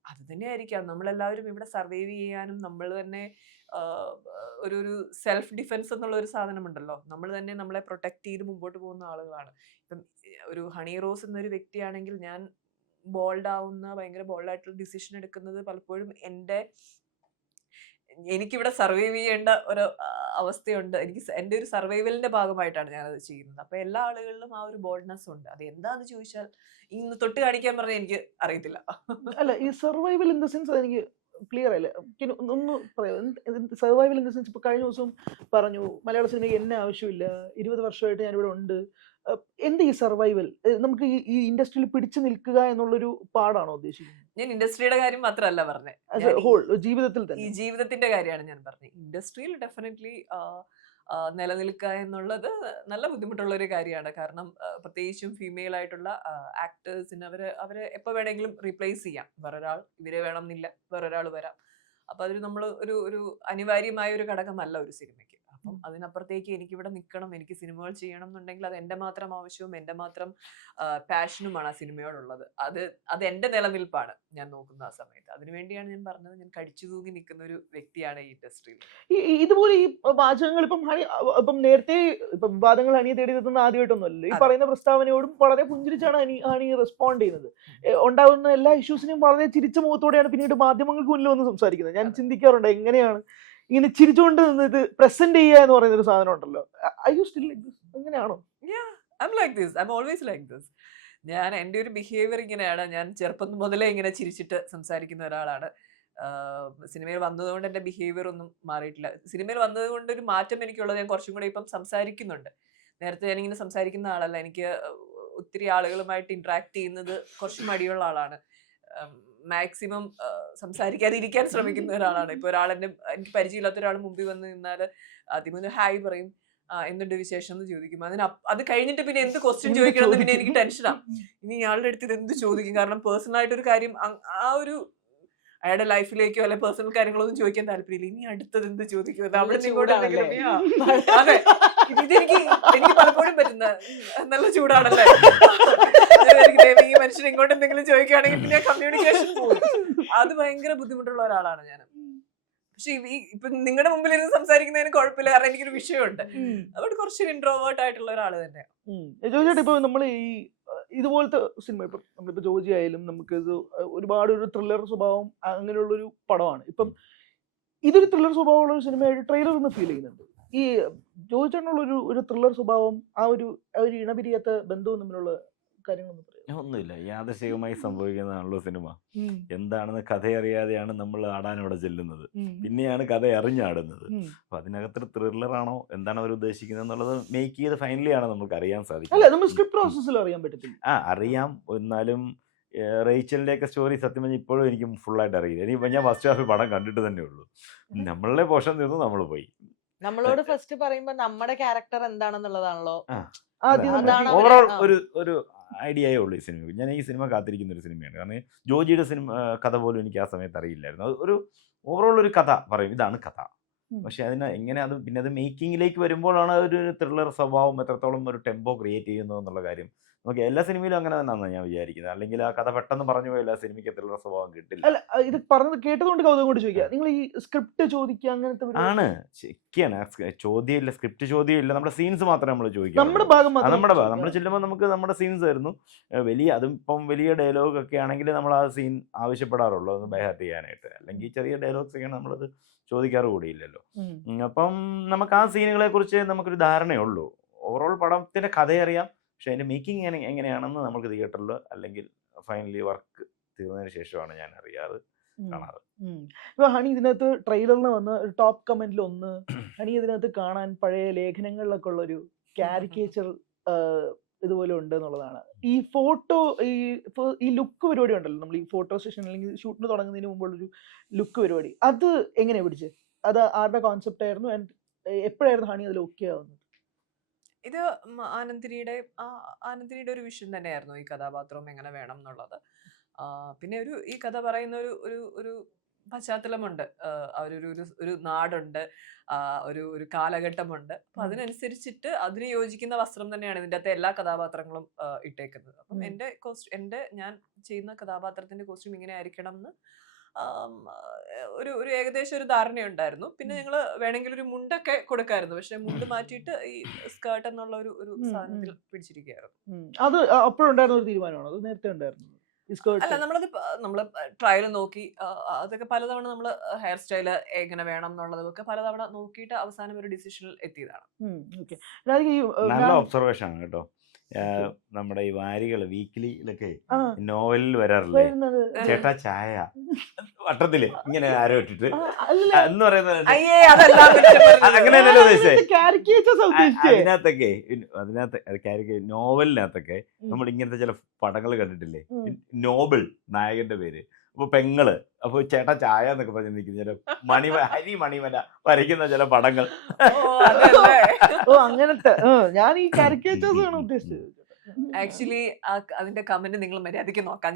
അത് തന്നെയായിരിക്കാം നമ്മളെല്ലാവരും ഇവിടെ സർവൈവ് ചെയ്യാനും നമ്മൾ തന്നെ ഒരു സെൽഫ് ഡിഫെൻസ് എന്നുള്ള ഒരു സാധനമുണ്ടല്ലോ, നമ്മൾ തന്നെ നമ്മളെ പ്രൊട്ടക്ട് ചെയ്ത് മുമ്പോട്ട് പോകുന്ന ആളുകളാണ്. ഇപ്പം ഒരു ഹണി റോസ് എന്നൊരു വ്യക്തിയാണെങ്കിൽ ഞാൻ ഭയങ്കര ബോൾഡായിട്ടുള്ള ഡിസിഷൻ എടുക്കുന്നത് പലപ്പോഴും എനിക്കിവിടെ സർവൈവ് ചെയ്യേണ്ട ഒരു അവസ്ഥയുണ്ട്. എൻ്റെ ഒരു സർവൈവലിന്റെ ഭാഗമായിട്ടാണ് ഞാനത് ചെയ്യുന്നത്. അപ്പൊ എല്ലാ ആളുകളിലും ആ ഒരു ബോൾഡ്നെസ് ഉണ്ട്. അത് എന്താന്ന് ചോദിച്ചാൽ ഇന്ന് തൊട്ട് കാണിക്കാൻ പറഞ്ഞാൽ എനിക്ക് അറിയത്തില്ല. അല്ല, ഈ സർവൈവൽ ഇൻ ദ സെൻസ് എനിക്ക് ക്ലിയർ ആയില്ല. ഒന്ന് പറയാം. സർവൈവൽ ഇൻ ദ സെൻസ് ഇപ്പൊ കഴിഞ്ഞ ദിവസം പറഞ്ഞു മലയാള സിനിമയ്ക്ക് എന്നെ ആവശ്യമില്ല, 20 വർഷമായിട്ട് ഞാനിവിടെ ഉണ്ട്. എന്ത് ഈ സർവൈവൽ? നമുക്ക് ഈ ഇൻഡസ്ട്രിയിൽ പിടിച്ചു നിൽക്കുക എന്നുള്ളൊരു പാടാണോ ഉദ്ദേശിക്കുന്നത്? ഞാൻ ഇൻഡസ്ട്രിയുടെ കാര്യം മാത്രമല്ല പറഞ്ഞത്, ജീവിതത്തിൽ തന്നെ ഈ ജീവിതത്തിന്റെ കാര്യമാണ് ഞാൻ പറഞ്ഞത്. ഇൻഡസ്ട്രിയിൽ ഡെഫിനറ്റ്ലി നിലനിൽക്കുക എന്നുള്ളത് നല്ല ബുദ്ധിമുട്ടുള്ള ഒരു കാര്യമാണ്. കാരണം പ്രത്യേകിച്ചും ഫീമെയിൽ ആയിട്ടുള്ള ആക്ടേഴ്സിന് അവരെ എപ്പോൾ വേണമെങ്കിലും റീപ്ലേസ് ചെയ്യാം. വേറൊരാൾ ഇവരെ വേണം എന്നില്ല, വേറൊരാൾ വരാം. അപ്പൊ അതൊരു നമ്മൾ ഒരു അനിവാര്യമായ ഒരു ഘടകമല്ല ഒരു സിനിമയ്ക്ക്. അപ്പം അതിനപ്പുറത്തേക്ക് എനിക്കിവിടെ നിൽക്കണം, എനിക്ക് സിനിമകൾ ചെയ്യണം എന്നുണ്ടെങ്കിൽ അത് എൻ്റെ മാത്രം ആവശ്യവും എൻ്റെ മാത്രം പാഷനുമാണ് ആ സിനിമയോടുള്ളത്. അത് എൻ്റെ നിലനിൽപ്പാണ് ഞാൻ നോക്കുന്ന ആ സമയത്ത്. അതിനുവേണ്ടിയാണ് ഞാൻ പറഞ്ഞത് ഞാൻ കടിച്ചു തൂങ്ങി നിൽക്കുന്ന ഒരു വ്യക്തിയാണ് ഈ ഇൻഡസ്ട്രിയിൽ. ഇതുപോലെ ഈ വാചകങ്ങൾ ഇപ്പം നേരത്തെ ഇപ്പം വിവാദങ്ങൾ ഹണിയെ തേടി എത്തുന്ന ആദ്യമായിട്ടൊന്നുമല്ലോ. ഈ പറയുന്ന പ്രസ്താവനയോടും വളരെ പുഞ്ചിരിച്ചാണ് ഹണി റെസ്പോണ്ട് ചെയ്യുന്നത്. ഉണ്ടാകുന്ന എല്ലാ ഇഷ്യൂസിനെയും വളരെ ചിരിച്ച മുഖത്തോടെയാണ് പിന്നീട് മാധ്യമങ്ങൾക്ക് മുന്നിൽ വന്ന് സംസാരിക്കുന്നത്. ഞാൻ ചിന്തിക്കാറുണ്ട് എങ്ങനെയാണ് ഇങ്ങനെ ചിരിച്ചുകൊണ്ട് ഇത് പ്രസന്റ് ചെയ്യുക എന്ന് പറയുന്ന ഒരു സാധനം ഉണ്ടല്ലോ. I you still like this? അങ്ങനെയാണോ? ഞാൻ എൻ്റെ ഒരു ബിഹേവിയർ ഇങ്ങനെയാണ്. ഞാൻ ചെറുപ്പം മുതലേ ഇങ്ങനെ ചിരിച്ചിട്ട് സംസാരിക്കുന്ന ഒരാളാണ്. സിനിമയിൽ വന്നതുകൊണ്ട് എൻ്റെ ബിഹേവിയർ ഒന്നും മാറിയിട്ടില്ല. സിനിമയിൽ വന്നതുകൊണ്ട് ഒരു മാറ്റം എനിക്കുള്ളത് ഞാൻ കുറച്ചും കൂടെ ഇപ്പം സംസാരിക്കുന്നുണ്ട്. നേരത്തെ ഞാനിങ്ങനെ സംസാരിക്കുന്ന ആളല്ല. എനിക്ക് ഒത്തിരി ആളുകളുമായിട്ട് ഇന്ററാക്ട് ചെയ്യുന്നത് കുറച്ച് മടിയുള്ള ആളാണ്. മാക്സിമം സംസാരിക്കാതിരിക്കാൻ ശ്രമിക്കുന്ന ഒരാളാണ്. ഇപ്പൊ എനിക്ക് പരിചയമില്ലാത്ത ഒരാൾ മുമ്പിൽ വന്ന് നിന്നാൽ ആദ്യം ഒന്ന് ഹായ് പറയും, എന്തുണ്ട് വിശേഷം എന്ന് ചോദിക്കും. അത് കഴിഞ്ഞിട്ട് പിന്നെ എന്ത് ക്വസ്റ്റ്യൻ ചോദിക്കണമെന്ന് പിന്നെ എനിക്ക് ടെൻഷനാണ്. ഇനി ഇയാളുടെ അടുത്ത് ഇത് എന്ത് ചോദിക്കും? കാരണം പേഴ്സണൽ ആയിട്ടൊരു കാര്യം അയാളുടെ ലൈഫിലേക്കോ അല്ലെ പേഴ്സണൽ കാര്യങ്ങളൊന്നും ചോദിക്കാൻ താല്പര്യമില്ല. ഇനി അടുത്തത് എന്ത് ചോദിക്കും, അവിടെ നല്ല ഇങ്ങോട്ട് ചൂടാണല്ലേ? എന്തെങ്കിലും അതെ എനിക്ക് പലപ്പോഴും പറ്റുന്ന നല്ല ചൂടാണല്ലേ. ഈ മനുഷ്യൻ ഇങ്ങോട്ട് എന്തെങ്കിലും ചോദിക്കുകയാണെങ്കിൽ പിന്നെ കമ്മ്യൂണിക്കേഷൻ പോകും. അത് ഭയങ്കര ബുദ്ധിമുട്ടുള്ള ഒരാളാണ് ഞാൻ. പക്ഷെ ഇപ്പൊ നിങ്ങളുടെ മുമ്പിൽ ഇരുന്ന് സംസാരിക്കുന്നതിന് കുഴപ്പമില്ല, കാരണം എനിക്കൊരു വിഷയമുണ്ട്. അതുകൊണ്ട് കുറച്ചൊരു ഇൻട്രോവേർട്ട് ആയിട്ടുള്ള ഒരാൾ തന്നെ. ജോജിയേട്ടാ, ഇപ്പൊ നമ്മൾ ഈ ഇതുപോലത്തെ സിനിമ, ഇപ്പം നമ്മളിപ്പോ ജോജി ആയാലും നമുക്കിത് ഒരുപാട് ഒരു ത്രില്ലർ സ്വഭാവം അങ്ങനെയുള്ളൊരു പടമാണ്. ഇപ്പം ഇതൊരു ത്രില്ലർ സ്വഭാവമുള്ള ഒരു സിനിമയായിട്ട് ട്രെയിലർ ഒന്ന് ഫീൽ ചെയ്യുന്നുണ്ട്. ഈ ജോജി ചേട്ടനുള്ള ഒരു ത്രില്ലർ സ്വഭാവം, ആ ഒരു ഇണപിരിയാത്ത ബന്ധവും തമ്മിലുള്ള കാര്യങ്ങളൊന്നും പറയാം. ഒന്നുമില്ല, യാദൃശ്ചികമായി സംഭവിക്കുന്നതാണല്ലോ സിനിമ. എന്താണെന്ന് കഥയറിയാതെയാണ് നമ്മൾ ആടാനവിടെ ചെല്ലുന്നത്, പിന്നെയാണ് കഥ അറിഞ്ഞാടുന്നത്. അപ്പൊ അതിനകത്തൊരു ത്രില്ലറാണോ എന്താണ് അവർ ഉദ്ദേശിക്കുന്നത് എന്നുള്ളത് മേക്ക് ചെയ്ത് ഫൈനലി ആണ് നമുക്ക് അറിയാൻ സാധിക്കും. അല്ല, നമ്മൾ സ്ക്രിപ്റ്റ് പ്രോസസ്സിൽ അറിയാൻ പറ്റത്തില്ല. അറിയാം. എന്നാലും റേച്ചലിന്റെ ഒക്കെ സ്റ്റോറി സത്യം പറഞ്ഞാൽ ഇപ്പോഴും എനിക്ക് ഫുള്ളായിട്ട് അറിയില്ല. ഇനിയിപ്പോ ഞാൻ ഫസ്റ്റ് ഹാഫ് പടം കണ്ടിട്ട് തന്നെ ഉള്ളൂ. നമ്മളുടെ പോർഷൻ തീർന്നു, നമ്മൾ പോയി. നമ്മളോട് ഫസ്റ്റ് പറയുമ്പോ നമ്മുടെ ക്യാരക്ടർ എന്താണെന്നുള്ളതാണല്ലോ ഓവറോൾ ഒരു ഐഡിയയേ ഉള്ളൂ ഈ സിനിമ. ഞാൻ ഈ സിനിമ കാത്തിരിക്കുന്ന ഒരു സിനിമയാണ്. കാരണം ജോജിയുടെ സിനിമ കഥ പോലും എനിക്ക് ആ സമയത്ത് അറിയില്ലായിരുന്നു. ഒരു ഓവറോൾ ഒരു കഥ പറയും, ഇതാണ് കഥ. പക്ഷെ അതിന് എങ്ങനെ അത് പിന്നെ അത് മേക്കിങ്ങിലേക്ക് വരുമ്പോഴാണ് ഒരു ത്രില്ലർ സ്വഭാവം എത്രത്തോളം ഒരു ടെമ്പോ ക്രിയേറ്റ് ചെയ്യുന്നത് എന്നുള്ള കാര്യം. നമുക്ക് എല്ലാ സിനിമയിലും അങ്ങനെ തന്നെയാണ് ഞാൻ വിചാരിക്കുന്നത്. അല്ലെങ്കിൽ ആ കഥ പെട്ടെന്ന് പറഞ്ഞു പോയ എല്ലാ സിനിമയ്ക്ക് ത്രില്ലർ സ്വഭാവം കിട്ടില്ല. അല്ല, ഇത് പറഞ്ഞത് കേട്ടതുകൊണ്ട് കൗതുകം കൊണ്ട് ചോദിക്കുക, നിങ്ങൾ ഈ സ്ക്രിപ്റ്റ് ചോദിക്കുക അങ്ങനത്തെ ആണ് ശരിയാണ്. ചോദ്യമില്ല, സ്ക്രിപ്റ്റ് ചോദ്യമില്ല, നമ്മുടെ സീൻസ് മാത്രമേ നമ്മൾ ചോദിക്കാം. നമ്മുടെ ഭാഗം നമ്മൾ ചെല്ലുമ്പോൾ നമുക്ക് നമ്മുടെ സീൻസ് ആയിരുന്നു അതും ഇപ്പം വലിയ ഡയലോഗ് ഒക്കെ ആണെങ്കിൽ നമ്മൾ ആ സീൻ ആവശ്യപ്പെടാറുള്ളൂ ഒന്ന് ബൈഹാർട്ട് ചെയ്യാനായിട്ട്. അല്ലെങ്കിൽ ചെറിയ ഡയലോഗ്സ് ഒക്കെയാണ് നമ്മളത് ചോദിക്കാറ് കൂടിയില്ലല്ലോ. അപ്പം നമുക്ക് ആ സീനുകളെ കുറിച്ച് നമുക്കൊരു ധാരണയുള്ളൂ. ഓവറോൾ പടത്തിന്റെ കഥയറിയാം, പക്ഷെ അതിന്റെ മേക്കിംഗ് എങ്ങനെയാണെന്ന് നമുക്ക് തിയേറ്ററിൽ അല്ലെങ്കിൽ ഫൈനലി വർക്ക് തീർന്നതിന് ശേഷമാണ് ഞാൻ കാണാറ്. ഇപ്പൊ ഹണി ഇതിനകത്ത് ട്രെയിലറിന് വന്ന ടോപ്പ് കമന്റിൽ ഒന്ന്, ഹണി ഇതിനകത്ത് കാണാൻ പഴയ ലേഖനങ്ങളിലൊക്കെ ഉള്ള ഒരു കാരിക്കേച്ചർ ഇതുപോലെ ഉണ്ട് എന്നുള്ളതാണ്. ഈ ഫോട്ടോ ഈ ലുക്ക് പരിപാടി ഉണ്ടല്ലോ, നമ്മൾ ഈ ഫോട്ടോ സെഷൻ അല്ലെങ്കിൽ ഷൂട്ടിന് തുടങ്ങുന്നതിന് മുമ്പുള്ളൊരു ലുക്ക് പരിപാടി, അത് എങ്ങനെയാ പിടിച്ചത്? അത് ആരുടെ കോൺസെപ്റ്റ് ആയിരുന്നു? എപ്പോഴായിരുന്നു ഹണി അതിൽ ഓക്കെ ആവുന്നത്? ഇത് ആനന്ദിനിയുടെ ഒരു വിഷൻ തന്നെയായിരുന്നു, ഈ കഥാപാത്രം എങ്ങനെ വേണം എന്നുള്ളത്. പിന്നെ ഈ കഥ പറയുന്ന ഒരു പശ്ചാത്തലമുണ്ട്, ഒരു നാടുണ്ട്, ഒരു കാലഘട്ടമുണ്ട്. അപ്പൊ അതിനനുസരിച്ചിട്ട് അതിന് യോജിക്കുന്ന വസ്ത്രം തന്നെയാണ് ഇതിൻ്റെ അകത്തെ എല്ലാ കഥാപാത്രങ്ങളും ഇട്ടേക്കുന്നത്. അപ്പം ഞാൻ ചെയ്യുന്ന കഥാപാത്രത്തിന്റെ കോസ്റ്റ്യൂം ഇങ്ങനെ ആയിരിക്കണം എന്ന് ഒരു ഏകദേശം ഒരു ധാരണയുണ്ടായിരുന്നു. പിന്നെ ഞങ്ങള് വേണമെങ്കിൽ ഒരു മുണ്ടൊക്കെ കൊടുക്കായിരുന്നു, പക്ഷെ മുണ്ട് മാറ്റിയിട്ട് ഈ സ്കേർട്ട് എന്നുള്ള ഒരു സാധനത്തിൽ പിടിച്ചിരിക്കുകയായിരുന്നു. അത് അപ്പോഴുണ്ടായിരുന്ന ഒരു തീരുമാനമാണോ, അത് നേരത്തെ ഉണ്ടായിരുന്നു? അല്ല, നമ്മള് ട്രയൽ നോക്കി, അതൊക്കെ പലതവണ നമ്മള് ഹെയർ സ്റ്റൈല് എങ്ങനെ വേണം എന്നുള്ളതൊക്കെ പലതവണ നോക്കിയിട്ട് അവസാനം ഒരു ഡിസിഷനിൽ എത്തിയതാണ്. നല്ല ഒബ്സർവേഷൻ ആണ് കേട്ടോ. നമ്മുടെ ഈ വാരികള് വീക്കിലിയിലൊക്കെ നോവലിൽ വരാറില്ലേ, ചേട്ടാ ചായ വട്ടത്തില് ഇങ്ങനെ ആരോ ഇട്ടിട്ട് എന്ന് പറയുന്നത് അങ്ങനെയല്ലോ ഉദ്ദേശിച്ചത്. അതിനകത്തൊക്കെ നോവലിനകത്തൊക്കെ നമ്മൾ ഇങ്ങനത്തെ ചില പടങ്ങൾ കണ്ടിട്ടില്ലേ, നോബിൾ നായകന്റെ പേര്, അപ്പൊ പെങ്ങള്, അപ്പൊ ചേട്ടാ ചായ എന്നൊക്കെ പറഞ്ഞ് നിൽക്കുന്ന ചില മണിമല വരയ്ക്കുന്ന ചില പടങ്ങൾ. അങ്ങനത്തെ ഞാൻ ഈ കാരിക്കേച്ചേഴ്സ് ആണ് ഉദ്ദേശിച്ചത്. ആക്ച്വലി അതിന്റെ കമന്റ് നിങ്ങൾ മര്യാദയ്ക്ക് നോക്കാൻ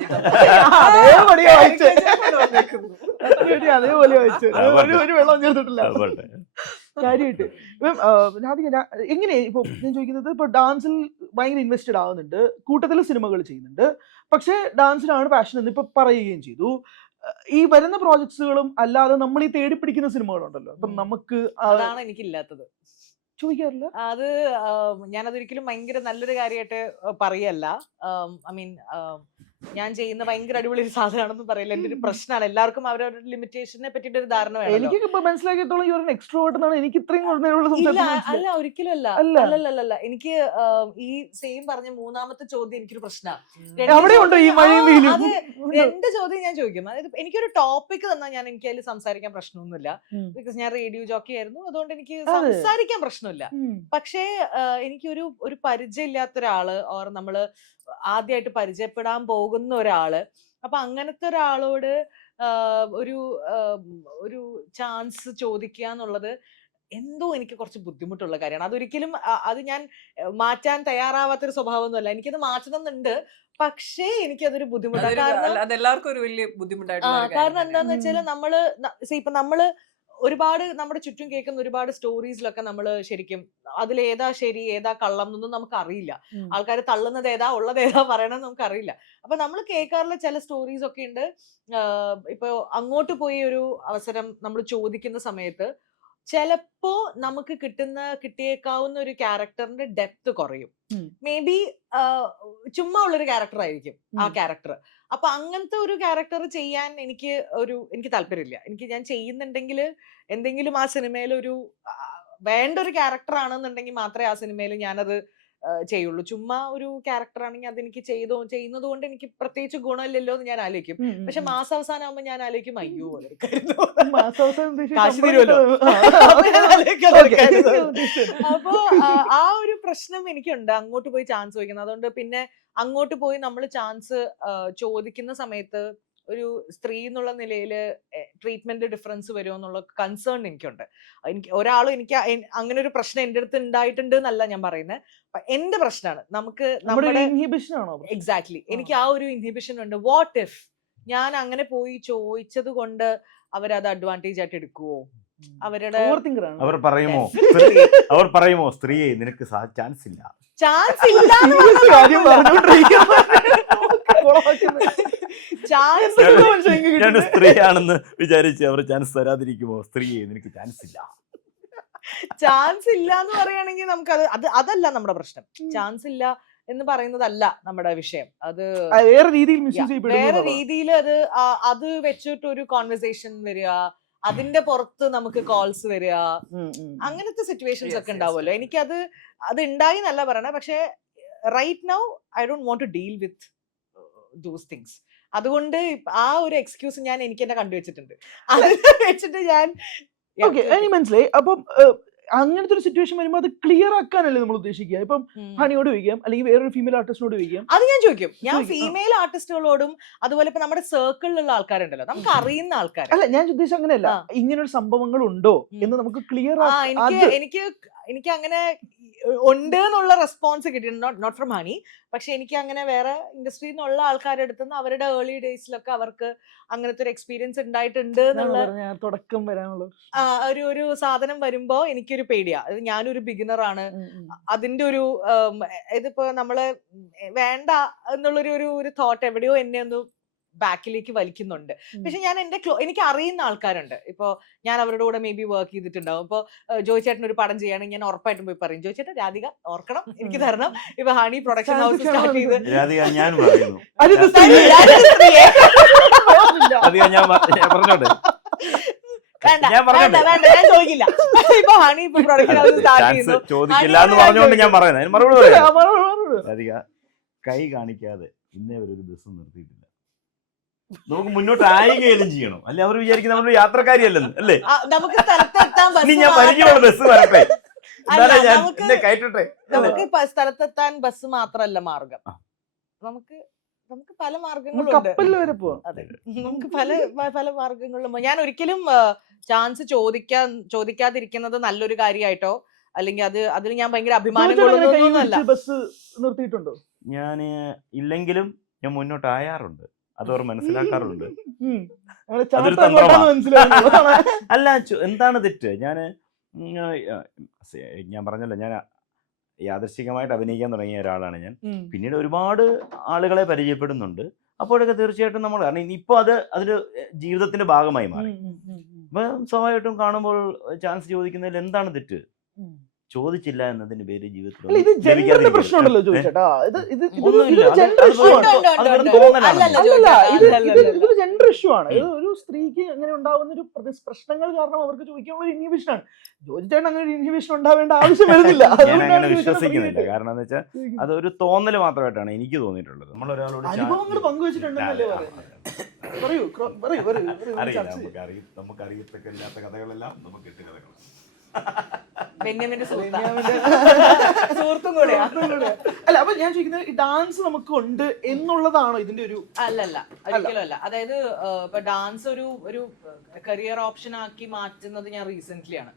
അതേപോലെ ഒരു വെള്ളം ചേർത്തിട്ടില്ല കാര്യമായിട്ട്. എങ്ങനെ ഇപ്പൊ ഞാൻ ചോദിക്കുന്നത്, ഇപ്പൊ ഡാൻസിൽ ഭയങ്കര ഇൻവെസ്റ്റഡ് ആവുന്നുണ്ട്, കൂട്ടത്തിൽ സിനിമകൾ ചെയ്യുന്നുണ്ട്, പക്ഷെ ഡാൻസിലാണ് പാഷൻ എന്ന് ഇപ്പൊ പറയുകയും ചെയ്തു. ഈ വരുന്ന പ്രോജക്ട്സുകളും അല്ലാതെ നമ്മൾ ഈ തേടി പിടിക്കുന്ന സിനിമകളുണ്ടല്ലോ, അപ്പം നമുക്ക് അതാണ് എനിക്കില്ലാത്തത്. ചോദിക്കാറില്ല അത്. ഞാനതൊരിക്കലും ഭയങ്കര നല്ലൊരു കാര്യമായിട്ട് പറയല്ല. ഐ മീൻ, ഞാൻ ചെയ്യുന്ന ഭയങ്കര അടിപൊളി ഒരു സാധനമാണെന്ന് പറയില്ല. എന്റെ ഒരു പ്രശ്നമാണ്. എല്ലാവർക്കും അവരവരുടെ ലിമിറ്റേഷനെ പറ്റിയിട്ട് ഒരു ധാരണ വേണം. എനിക്ക് മനസ്സിലാക്കിയത്തോളം ഈ ഒരു എക്സ്ട്രോവേർട്ട് എന്നാണ് എനിക്ക് ഇത്രയും അല്ല, ഒരിക്കലും അല്ല. എനിക്ക് ഈ സെയിം പറഞ്ഞ മൂന്നാമത്തെ ചോദ്യം എനിക്കൊരു പ്രശ്നമാണ്. അത് 2 ചോദ്യം ഞാൻ ചോദിക്കും. അതായത് എനിക്കൊരു ടോപ്പിക് തന്നാൽ എനിക്ക് അതിൽ സംസാരിക്കാൻ പ്രശ്നമൊന്നുമില്ല. ബിക്കോസ് ഞാൻ റേഡിയോ ജോക്കി ആയിരുന്നു, അതുകൊണ്ട് എനിക്ക് സംസാരിക്കാൻ പ്രശ്നമില്ല. പക്ഷേ എനിക്കൊരു പരിചയമില്ലാത്ത ഒരാള്, ഓർ നമ്മള് ആദ്യമായിട്ട് പരിചയപ്പെടാൻ പോകുന്ന ഒരാള്, അപ്പൊ അങ്ങനത്തെ ഒരാളോട് ഒരു ചാൻസ് ചോദിക്കുക എന്നുള്ളത് എന്തോ എനിക്ക് കുറച്ച് ബുദ്ധിമുട്ടുള്ള കാര്യമാണ്. അതൊരിക്കലും അത് ഞാൻ മാറ്റാൻ തയ്യാറാവാത്തൊരു സ്വഭാവമൊന്നുമല്ല. എനിക്കത് മാറ്റണം എന്നുണ്ട്, പക്ഷേ എനിക്കതൊരു ബുദ്ധിമുട്ടാണ്. കാരണം അതെല്ലാവർക്കും ഒരു വലിയ ബുദ്ധിമുട്ടായിട്ടുള്ള ഒരു കാര്യം കാരണം തന്നെയാണ്. എന്താന്ന് വെച്ചാൽ നമ്മള് ഒരുപാട് നമ്മുടെ ചുറ്റും കേൾക്കുന്ന ഒരുപാട് സ്റ്റോറീസിലൊക്കെ നമ്മൾ ശരിക്കും അതിലേതാ ശരി ഏതാ കള്ളം എന്നൊന്നും നമുക്ക് അറിയില്ല. ആൾക്കാർ തള്ളുന്നത് ഏതാ ഉള്ളത് ഏതാ പറയണമെന്ന് നമുക്ക് അറിയില്ല. അപ്പൊ നമ്മൾ കേൾക്കാറുള്ള ചില സ്റ്റോറീസ് ഒക്കെ ഉണ്ട്. ഇപ്പൊ അങ്ങോട്ട് പോയി ഒരു അവസരം നമ്മൾ ചോദിക്കുന്ന സമയത്ത് ചിലപ്പോ നമുക്ക് കിട്ടിയേക്കാവുന്ന ഒരു ക്യാരക്ടറിന്റെ ഡെപ്ത് കുറയും. മേ ബി ചുമ്മാ ഉള്ളൊരു ക്യാരക്ടർ ആയിരിക്കും ആ ക്യാരക്ടർ. അപ്പൊ അങ്ങനത്തെ ഒരു ക്യാരക്ടർ ചെയ്യാൻ എനിക്ക് താല്പര്യമില്ല. ഞാൻ ചെയ്യുന്നുണ്ടെങ്കിൽ എന്തെങ്കിലും ആ സിനിമയിൽ വേണ്ട ഒരു ക്യാരക്ടർ ആണെന്നുണ്ടെങ്കിൽ മാത്രമേ ആ സിനിമയിൽ ഞാനത് ചെയ്യുള്ളൂ. ചുമ്മാ ഒരു ക്യാരക്ടർ ആണെങ്കിൽ അതെനിക്ക് ചെയ്യുന്നത് കൊണ്ട് എനിക്ക് പ്രത്യേകിച്ച് ഗുണമില്ലല്ലോ എന്ന് ഞാൻ ആലോചിക്കും. പക്ഷെ മാസാവസാനം ആകുമ്പോൾ ഞാൻ ആലോചിക്കും അയ്യോ കാശ് തരുമല്ലോ. അപ്പൊ ആ ഒരു പ്രശ്നം എനിക്കുണ്ട് അങ്ങോട്ട് പോയി ചാൻസ് ചോദിക്കുന്നത്. അതുകൊണ്ട് പിന്നെ അങ്ങോട്ട് പോയി നമ്മൾ ചാൻസ് ചോദിക്കുന്ന സമയത്ത് ഒരു സ്ത്രീ എന്നുള്ള നിലയിൽ ട്രീറ്റ്മെന്റ് ഡിഫറൻസ് വരുമോ എന്നുള്ള കൺസേൺ എനിക്കുണ്ട്. എനിക്ക് അങ്ങനെ ഒരു പ്രശ്നം എൻ്റെ അടുത്ത് ഉണ്ടായിട്ടുണ്ട് എന്നല്ല ഞാൻ പറയുന്നത്. എന്റെ പ്രശ്നമാണ് നമുക്ക് എക്സാക്ട്ലി എനിക്ക് ആ ഒരു ഇൻഹിബിഷൻ ഉണ്ട്. വാട്ട് ഇഫ് ഞാൻ അങ്ങനെ പോയി ചോദിച്ചത് കൊണ്ട് അവരത് അഡ്വാൻറ്റേജ് ആയിട്ട് എടുക്കുവോ? അവർ പറയുമോ സ്ത്രീയെ നിനക്ക് ചാൻസ് ഇല്ല ഞാൻ സ്ത്രീയാണെന്ന് വിചാരിച്ച് അവർ ചാൻസ് തരാതിരിക്കുമോ? സ്ത്രീയെ നിനക്ക് ചാൻസ് ഇല്ല എന്ന് പറയുകയാണെങ്കിൽ നമുക്ക് അതല്ല നമ്മുടെ പ്രശ്നം. ചാൻസ് ഇല്ല എന്ന് പറയുന്നതല്ല നമ്മുടെ വിഷയം. അത് വേറെ രീതിയിൽ അത് വെച്ചിട്ട് ഒരു കോൺവെർസേഷൻ വരിക, അതിന്റെ പുറത്ത് നമുക്ക് കോൾസ് വരിക, അങ്ങനത്തെ സിറ്റുവേഷൻസ് ഒക്കെ ഉണ്ടാവുമല്ലോ. എനിക്കത് ഉണ്ടായി എന്നല്ല പറയണേ, പക്ഷെ right now I don't want to deal with those things. അതുകൊണ്ട് ആ ഒരു എക്സ്ക്യൂസ് എനിക്ക് എന്നെ കണ്ടുവച്ചിട്ടുണ്ട്. അത് വെച്ചിട്ട് ഞാൻ മനസ്സിലായി. അപ്പം അങ്ങനത്തെ ഒരു സിറ്റുവേഷൻ വരുമ്പോൾ അത് ക്ലിയർ ആക്കാനല്ലേ നമ്മൾ ഉദ്ദേശിക്കുക? ഇപ്പം ഹണിയോട് ചോദിക്കാം, അല്ലെങ്കിൽ വേറൊരു ഫീമെയിൽ ആർട്ടിസ്റ്റിനോട് ചോദിക്കാം. അത് ഞാൻ ചോദിക്കും. ഞാൻ ഫീമെയിൽ ആർട്ടിസ്റ്റുകളോടും അതുപോലെ ഇപ്പൊ നമ്മുടെ സർക്കിളിലുള്ള ആൾക്കാരുണ്ടല്ലോ, നമുക്ക് അറിയുന്ന ആൾക്കാർ. അല്ല, ഞാൻ ഉദ്ദേശിച്ചത് അങ്ങനെയല്ല. ഇങ്ങനൊരു സംഭവങ്ങൾ ഉണ്ടോ എന്ന് നമുക്ക് ക്ലിയർ എനിക്ക് അങ്ങനെ ഉണ്ട് എന്നുള്ള റെസ്പോൺസ് കിട്ടിയിട്ടുണ്ട്. നോട്ട് ഫ്രം ഹണി, പക്ഷെ എനിക്ക് അങ്ങനെ വേറെ ഇൻഡസ്ട്രിയിൽ നിന്നുള്ള ആൾക്കാരുടെ അടുത്ത് നിന്ന് അവരുടെ ഏർലി ഡേയ്സിലൊക്കെ അവർക്ക് അങ്ങനത്തെ ഒരു എക്സ്പീരിയൻസ് ഉണ്ടായിട്ടുണ്ട് എന്നുള്ള തുടക്കം വരാനുള്ള ഒരു സാധനം വരുമ്പോ എനിക്കൊരു പേടിയാ. ഞാനൊരു ബിഗിനർ ആണ്. അതിന്റെ ഒരു ഇതിപ്പോ നമ്മള് വേണ്ട എന്നുള്ളൊരു തോട്ട് എവിടെയോ എന്നെ ഒന്ന് ബാക്കിലേക്ക് വലിക്കുന്നുണ്ട്. പക്ഷെ ഞാൻ എനിക്ക് അറിയുന്ന ആൾക്കാരുണ്ട്. ഇപ്പൊ ഞാൻ അവരുടെ കൂടെ മേ ബി വർക്ക് ചെയ്തിട്ടുണ്ടാവും. ഇപ്പൊ ജോയ് ചേട്ടൻ ഒരു പടം ചെയ്യുകയാണെങ്കിൽ ഞാൻ ഉറപ്പായിട്ടും പോയി പറയും, ജോയ് ചേട്ടൻ രാധിക ഓർക്കണം, എനിക്ക് തരണം. ഇപ്പൊ ഹണി പ്രൊഡക്ഷൻ ഹൗസ് സ്റ്റാർട്ട് ചെയ്ത് ഞാൻ ചോദിക്കില്ല. ഇപ്പൊ ഹണി ഇപ്പൊ പ്രൊഡക്ഷൻ ഹൗസ് സ്റ്റാർട്ട് ചെയ്യുന്നു. ചോദിക്കില്ല എന്ന് പറഞ്ഞുകൊണ്ട് ഞാൻ പറയുന്നത് മറുപടി കൈ കാണിക്കാതെ ഇന്നേ ഒരു ബസ് നിർത്തിയിട്ടില്ല. നമുക്ക് മുന്നോട്ട് ആയുകയും ചെയ്യണം. അല്ലെ അവർ വിചാരിക്കുന്ന നമ്മളൊരു യാത്രക്കാരിയല്ലെന്ന് അല്ലേ? നമുക്ക് ഞാൻ പരിചയമുള്ള ബസ് വരട്ടെ, കയറ്റട്ടെ. നമുക്ക് സ്ഥലത്തെത്താൻ ബസ് മാത്രല്ല മാർഗം. നമുക്ക് പല മാർഗങ്ങളുണ്ട്. അതെ, നമുക്ക് പല മാർഗങ്ങളിലും. ഞാൻ ഒരിക്കലും ചാൻസ് ചോദിക്കാതിരിക്കുന്നത് നല്ലൊരു കാര്യമായിട്ടോ അല്ലെങ്കിൽ അതിൽ ഞാൻ ഭയങ്കര അഭിമാനം കൊള്ളുന്നതൊന്നുമല്ല. ബസ് നിർത്തിയിട്ടുണ്ടോ? ഞാൻ ഇല്ലെങ്കിലും ഞാൻ മുന്നോട്ട് ആയാറുണ്ട്. അതവർ മനസ്സിലാക്കാറുണ്ട്. അല്ല, എന്താണ് തെറ്റ്? ഞാൻ പറഞ്ഞല്ലോ, ഞാൻ യാദൃശ്ചികമായിട്ട് അഭിനയിക്കാൻ തുടങ്ങിയ ഒരാളാണ് ഞാൻ. പിന്നീട് ഒരുപാട് ആളുകളെ പരിചയപ്പെടുന്നുണ്ട്. അപ്പോഴൊക്കെ തീർച്ചയായിട്ടും നമ്മൾ, കാരണം ഇപ്പൊ അതൊരു ജീവിതത്തിന്റെ ഭാഗമായി മാറി. അപ്പൊ സ്വാഭാവികമായിട്ടും കാണുമ്പോൾ ചാൻസ് ചോദിക്കുന്നതിൽ എന്താണ് തെറ്റ്? ചോദിച്ചില്ല എന്നതിന്റെ പേര് ജീവിതത്തിൽ പ്രശ്നമുണ്ടല്ലോ ചോദിച്ചേട്ടാ. ഇതൊരു ജെൻഡർ ഇഷ്യൂ ആണ്. ഒരു സ്ത്രീക്ക് അങ്ങനെ ഉണ്ടാവുന്ന ഒരു പ്രശ്നങ്ങൾ കാരണം അവർക്ക് ചോദിക്കാനുള്ള ഒരു ഇൻഹിബിഷൻ ആണ്. ചോദിച്ചാൽ അങ്ങനെ ഒരു ഇൻഹിബിഷൻ ഉണ്ടാവേണ്ട ആവശ്യം വരുന്നില്ല. ഞാൻ വിശ്വസിക്കുന്നില്ല. കാരണം എന്ന് വെച്ചാൽ അതൊരു തോന്നല് മാത്രമായിട്ടാണ് എനിക്ക് തോന്നിയിട്ടുള്ളത്. നമ്മൾ ഒരാളോട് അനുഭവങ്ങൾ പങ്കുവെച്ചിട്ടുണ്ടെന്നല്ലേ അറിയില്ല, നമുക്കറിയത്തൊക്കെ ഇല്ലാത്ത കഥകളെല്ലാം നമുക്ക് ഇട്ട് കഥകളാണ്. സുഹൃത്തും കൂടെ. അല്ല, അപ്പൊ ഞാൻ ചോദിക്കുന്നത് ഈ ഡാൻസ് നമുക്ക് ഉണ്ട് എന്നുള്ളതാണോ ഇതിന്റെ ഒരു അല്ലല്ല, ഒരിക്കലും അല്ല. അതായത് ഇപ്പൊ ഡാൻസ് ഒരു കരിയർ ഓപ്ഷൻ ആക്കി മാറ്റുന്നത് ഞാൻ റീസെന്റ് ആണ്.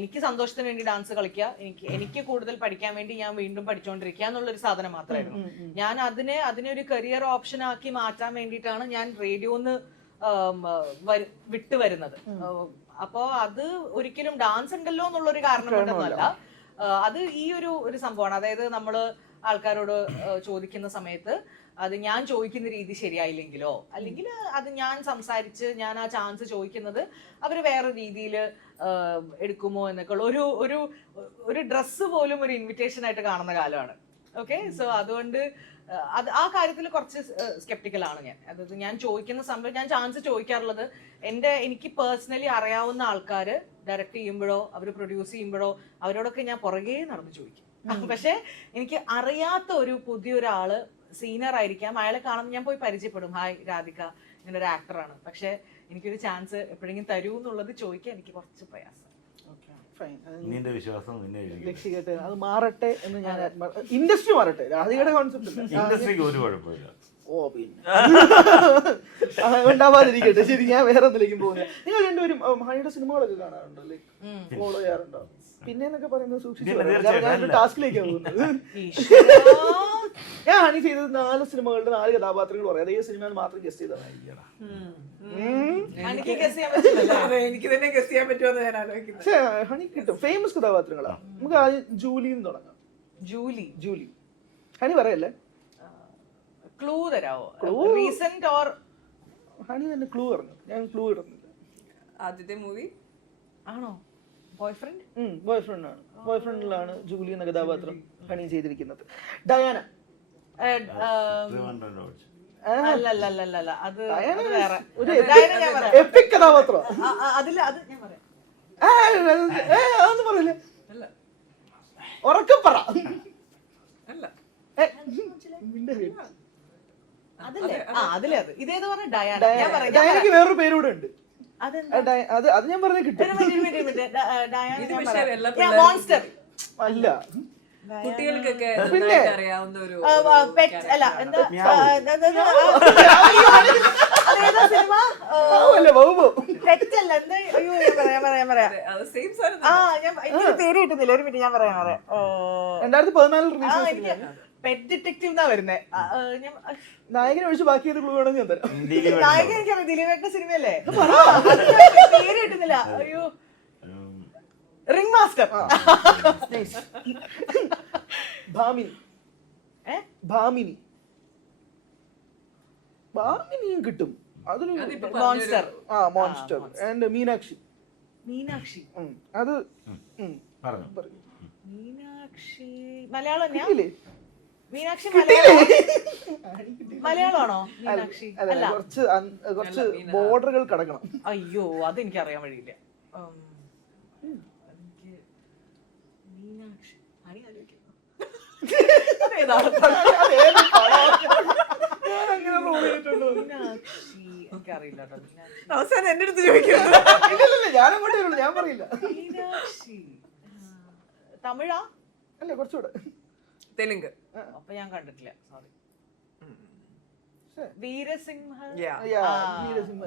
എനിക്ക് സന്തോഷത്തിന് വേണ്ടി ഡാൻസ് കളിക്കുക, എനിക്ക് കൂടുതൽ പഠിക്കാൻ വേണ്ടി ഞാൻ വീണ്ടും പഠിച്ചുകൊണ്ടിരിക്കുക എന്നുള്ളൊരു സാധനം മാത്രമായിരുന്നു. ഞാൻ അതിനെ ഒരു കരിയർ ഓപ്ഷൻ ആക്കി മാറ്റാൻ വേണ്ടിയിട്ടാണ് ഞാൻ റേഡിയോന്ന് വിട്ടു വരുന്നത്. അപ്പോ അത് ഒരിക്കലും ഡാൻസ് ഉണ്ടല്ലോ എന്നുള്ളൊരു കാരണം കൊണ്ടൊന്നുമല്ല. അത് ഈ ഒരു സംഭവമാണ്. അതായത് നമ്മള് ആൾക്കാരോട് ചോദിക്കുന്ന സമയത്ത് അത് ഞാൻ ചോദിക്കുന്ന രീതി ശരിയായില്ലെങ്കിലോ, അല്ലെങ്കിൽ അത് ഞാൻ സംസാരിച്ച് ഞാൻ ആ ചാൻസ് ചോദിക്കുന്നത് അവര് വേറെ രീതിയിൽ എടുക്കുമോ എന്നൊക്കെ ഉള്ള ഒരു ഡ്രസ്സ് പോലും ഒരു ഇൻവിറ്റേഷൻ ആയിട്ട് കാണുന്ന കാലമാണ്. ഓക്കെ, സോ അതുകൊണ്ട് ആ കാര്യത്തിൽ കുറച്ച് സ്കെപ്റ്റിക്കലാണ് ഞാൻ. അതായത് ഞാൻ ചോദിക്കുന്ന സംഭവം, ഞാൻ ചാൻസ് ചോദിക്കാറുള്ളത് എനിക്ക് പേഴ്സണലി അറിയാവുന്ന ആൾക്കാര് ഡയറക്റ്റ് ചെയ്യുമ്പോഴോ അവർ പ്രൊഡ്യൂസ് ചെയ്യുമ്പോഴോ അവരോടൊക്കെ ഞാൻ പുറകെ നടന്ന് ചോദിക്കും. പക്ഷെ എനിക്ക് അറിയാത്ത ഒരു പുതിയൊരാള് സീനിയർ ആയിരിക്കാം, അയാളെ കാണുമ്പോൾ ഞാൻ പോയി പരിചയപ്പെടും, ഹായ് രാധിക, ഇങ്ങനെ ഒരു ആക്ടറാണ്, പക്ഷെ എനിക്കൊരു ചാൻസ് എപ്പോഴെങ്കിലും തരൂ എന്നുള്ളത് ചോദിക്കാൻ എനിക്ക് കുറച്ച് പ്രയാസം. നിന്റെ വിശ്വാസം ലക്ഷ്യമായിട്ട് അത് മാറട്ടെ എന്ന് ഞാൻ ഇൻഡസ്ട്രി മാറട്ടെ, രാധികയുടെ കോൺസെപ്റ്റ് ഇൻഡസ്ട്രിക്ക് ഒരു കുഴപ്പമില്ല. ഓ പിന്നെ ഉണ്ടാവാതിരിക്കട്ടെ. ശരി, ഞാൻ വേറെ എന്തിലേക്കും പോകുന്നത്. നിങ്ങൾ രണ്ടുപേരും ഹണിയുടെ സിനിമകളൊക്കെ കാണാറുണ്ടോ? ലൈക്ക് ഫോളോ ചെയ്യാറുണ്ടോ? പിന്നെ എന്നൊക്കെ പറയുന്നത് സൂക്ഷിച്ചു ടാസ്കിലേക്കാണ് പോകുന്നത്. ഞാൻ ഹണി ചെയ്തത് 4 സിനിമകളുടെ 4 കഥാപാത്രങ്ങൾ പറയാം. അതേ സിനിമ മാത്രം ഗസ്റ്റ് ചെയ്തതാണ്. എനിക്ക് തന്നെ ഗസ് ചെയ്യാൻ പറ്റുമെന്ന് ഞാൻ ആലോചിക്കുന്നത്. ഹണി കിട്ടും ഫേമസ് കഥാപാത്രങ്ങളാണ്. നമുക്ക് ആദ്യം ജൂലിന്ന് തുടങ്ങാം. ജൂലി ഹണി പറയല്ലേ? ക്ലൂ തരാവോ? റീസെന്റ് ഓർ ഹണി തന്നെ ക്ലൂ പറഞ്ഞു, ഞാൻ ക്ലൂ ഇടുന്നില്ല. ആദ്യത്തെ മൂവി ആണോ? ബോയ്ഫ്രണ്ട്? ബോയ്ഫ്രണ്ട് ആണ്. ബോയ്ഫ്രണ്ടിലാണ് ജൂലി എന്ന കഥാപാത്രം ഹണി ചെയ്തിരിക്കുന്നത്. ഡയാന അല്ലല്ല, അത് വേറെ എപ്പിക് കഥാപാത്രം. അതൊന്നും പറയില്ലേ, ഉറക്കം പറ. ഡയാനക്ക് വേറൊരു പേരൂടെ ഉണ്ട്. അത് ഞാൻ പറഞ്ഞ കിട്ടും. മോൺസ്റ്റർ അല്ല, കുട്ടികൾക്കൊക്കെ പിന്നെ അറിയാവുന്ന ഒരു അല്ല, എന്താ സിനിമ? പെറ്റല്ല, എന്താ? അയ്യോ, പറയാം. എനിക്ക് പേര് കിട്ടുന്നില്ല, ഒരു മിനിറ്റ്, ഞാൻ പറയാം. 2014 എനിക്ക് പെറ്റ് ഡിറ്റക്റ്റീവ് എന്നാ വരുന്നേ. നായകനെ ഒഴിച്ച് ബാക്കി ക്ലൂ വേണമെന്ന് ഞാൻ തരാം. നായകൻ എനിക്കറിയാം, ദിലീപേട്ട സിനിമയല്ലേ? പേര് കിട്ടുന്നില്ല. അയ്യോ, റിംഗ് മാസ്റ്റർ. ഭാമിനിയും കിട്ടും. അതൊരു മോൺസ്റ്റർ. Monster and Meenakshi. അത് മീനാക്ഷി മലയാളം? മീനാക്ഷി മലയാളമാണോ? മീനാക്ഷി അല്ല, കുറച്ച് ബോർഡറുകൾ കടക്കണം. അയ്യോ, അതെനിക്ക് അറിയാൻ വഴിയില്ല. മീനാക്ഷി എനിക്കറിയില്ല. അവസാനം എന്റെ അടുത്ത് ചോദിക്കുന്നു. ഞാനങ്ങോട്ടേ ഉള്ളൂ, ഞാൻ പറയില്ല. മീനാക്ഷി തമിഴാ? അല്ല, കുറച്ചുകൂടെ തെലുങ്ക്. അപ്പൊ ഞാൻ കണ്ടിട്ടില്ല, സോറി. വീരസിംഹ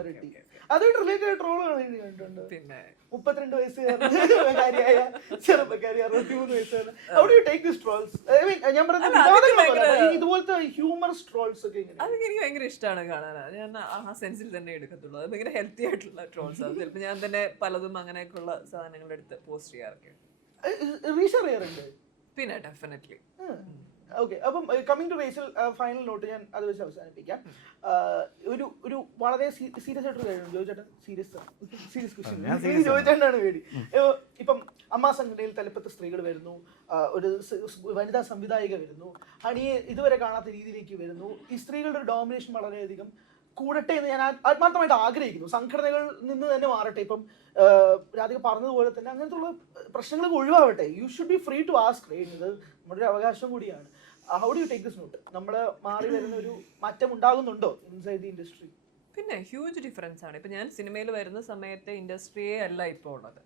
റെഡ്ഡി. അതുമായിട്ട് റിലേറ്റഡ് ട്രോളുകൾ കണ്ടിട്ടുണ്ട്. പിന്നെ 32 വയസ്സുകാരിയായ ചെറുപ്പക്കാരി 63 വയസ്സുകാരൻ. How do you take these trolls? I mean, ഞാൻ പറയുന്നത് ഇതുപോലത്തെ ഹ്യൂമറസ് ട്രോൾസ് ഒക്കെ അതൊക്കെ എനിക്ക് ഭയങ്കര ഇഷ്ടമാണ് കാണാൻ. ഞാൻ ആ സെൻസിൽ തന്നെ എടുക്കത്തുള്ളൂ. അത് ഭയങ്കര ഹെൽത്തി ആയിട്ടുള്ള ട്രോൾസ് ആണ്. ചിലപ്പോൾ ഞാൻ തന്നെ പലതും അങ്ങനെയൊക്കെയുള്ള സാധനങ്ങളുടെ അടുത്ത് പോസ്റ്റ് ചെയ്യാറൊക്കെ. റീഷെയർ ചെയ്യാറുണ്ട്. പിന്നെ ഡെഫിനറ്റ്ലി. ഓക്കെ, അപ്പം coming to Rachel, final note ഞാൻ അത് വെച്ച് അവസാനിപ്പിക്കാം. ഒരു വളരെ സീരിയസ് ആയിട്ടൊരു കാര്യം ജോയിച്ചേട്ടൻ, സീരിയസ് ക്വസ്റ്റ്യൻ ജോയിച്ചേട്ടനാണ് വേണ്ടി. ഇപ്പം അമ്മാ സംഘടനയിൽ തലപ്പത്ത് സ്ത്രീകൾ വരുന്നു, ഒരു വനിതാ സംവിധായിക വരുന്നു, ഹണിയെ ഇതുവരെ കാണാത്ത രീതിയിലേക്ക് വരുന്നു. ഈ സ്ത്രീകളുടെ ഒരു ഡോമിനേഷൻ വളരെയധികം കൂടട്ടെ എന്ന് ഞാൻ ആത്മാർത്ഥമായിട്ട് ആഗ്രഹിക്കുന്നു. സംഘടനകളിൽ നിന്ന് തന്നെ മാറട്ടെ. ഇപ്പം രാധിക പറഞ്ഞതുപോലെ തന്നെ അങ്ങനത്തെ ഉള്ള പ്രശ്നങ്ങളൊക്കെ ഒഴിവാവട്ടെ. You should be free to ask. ഇത് നമ്മുടെ ഒരു അവകാശം കൂടിയാണ്. How do you take this note? നമ്മൾ മാറി വരുന്ന ഒരു മാറ്റം ഉണ്ടാകുന്നുണ്ടോ ഇൻസൈഡ് ദി ഇൻഡസ്ട്രി? പിന്നെ ഹ്യൂജ് ഡിഫറൻസ് ആണ്. ഇപ്പൊ ഞാൻ സിനിമയിൽ വരുന്ന സമയത്തെ ഇൻഡസ്ട്രിയെ അല്ല ഇപ്പോൾ ഉള്ളത്.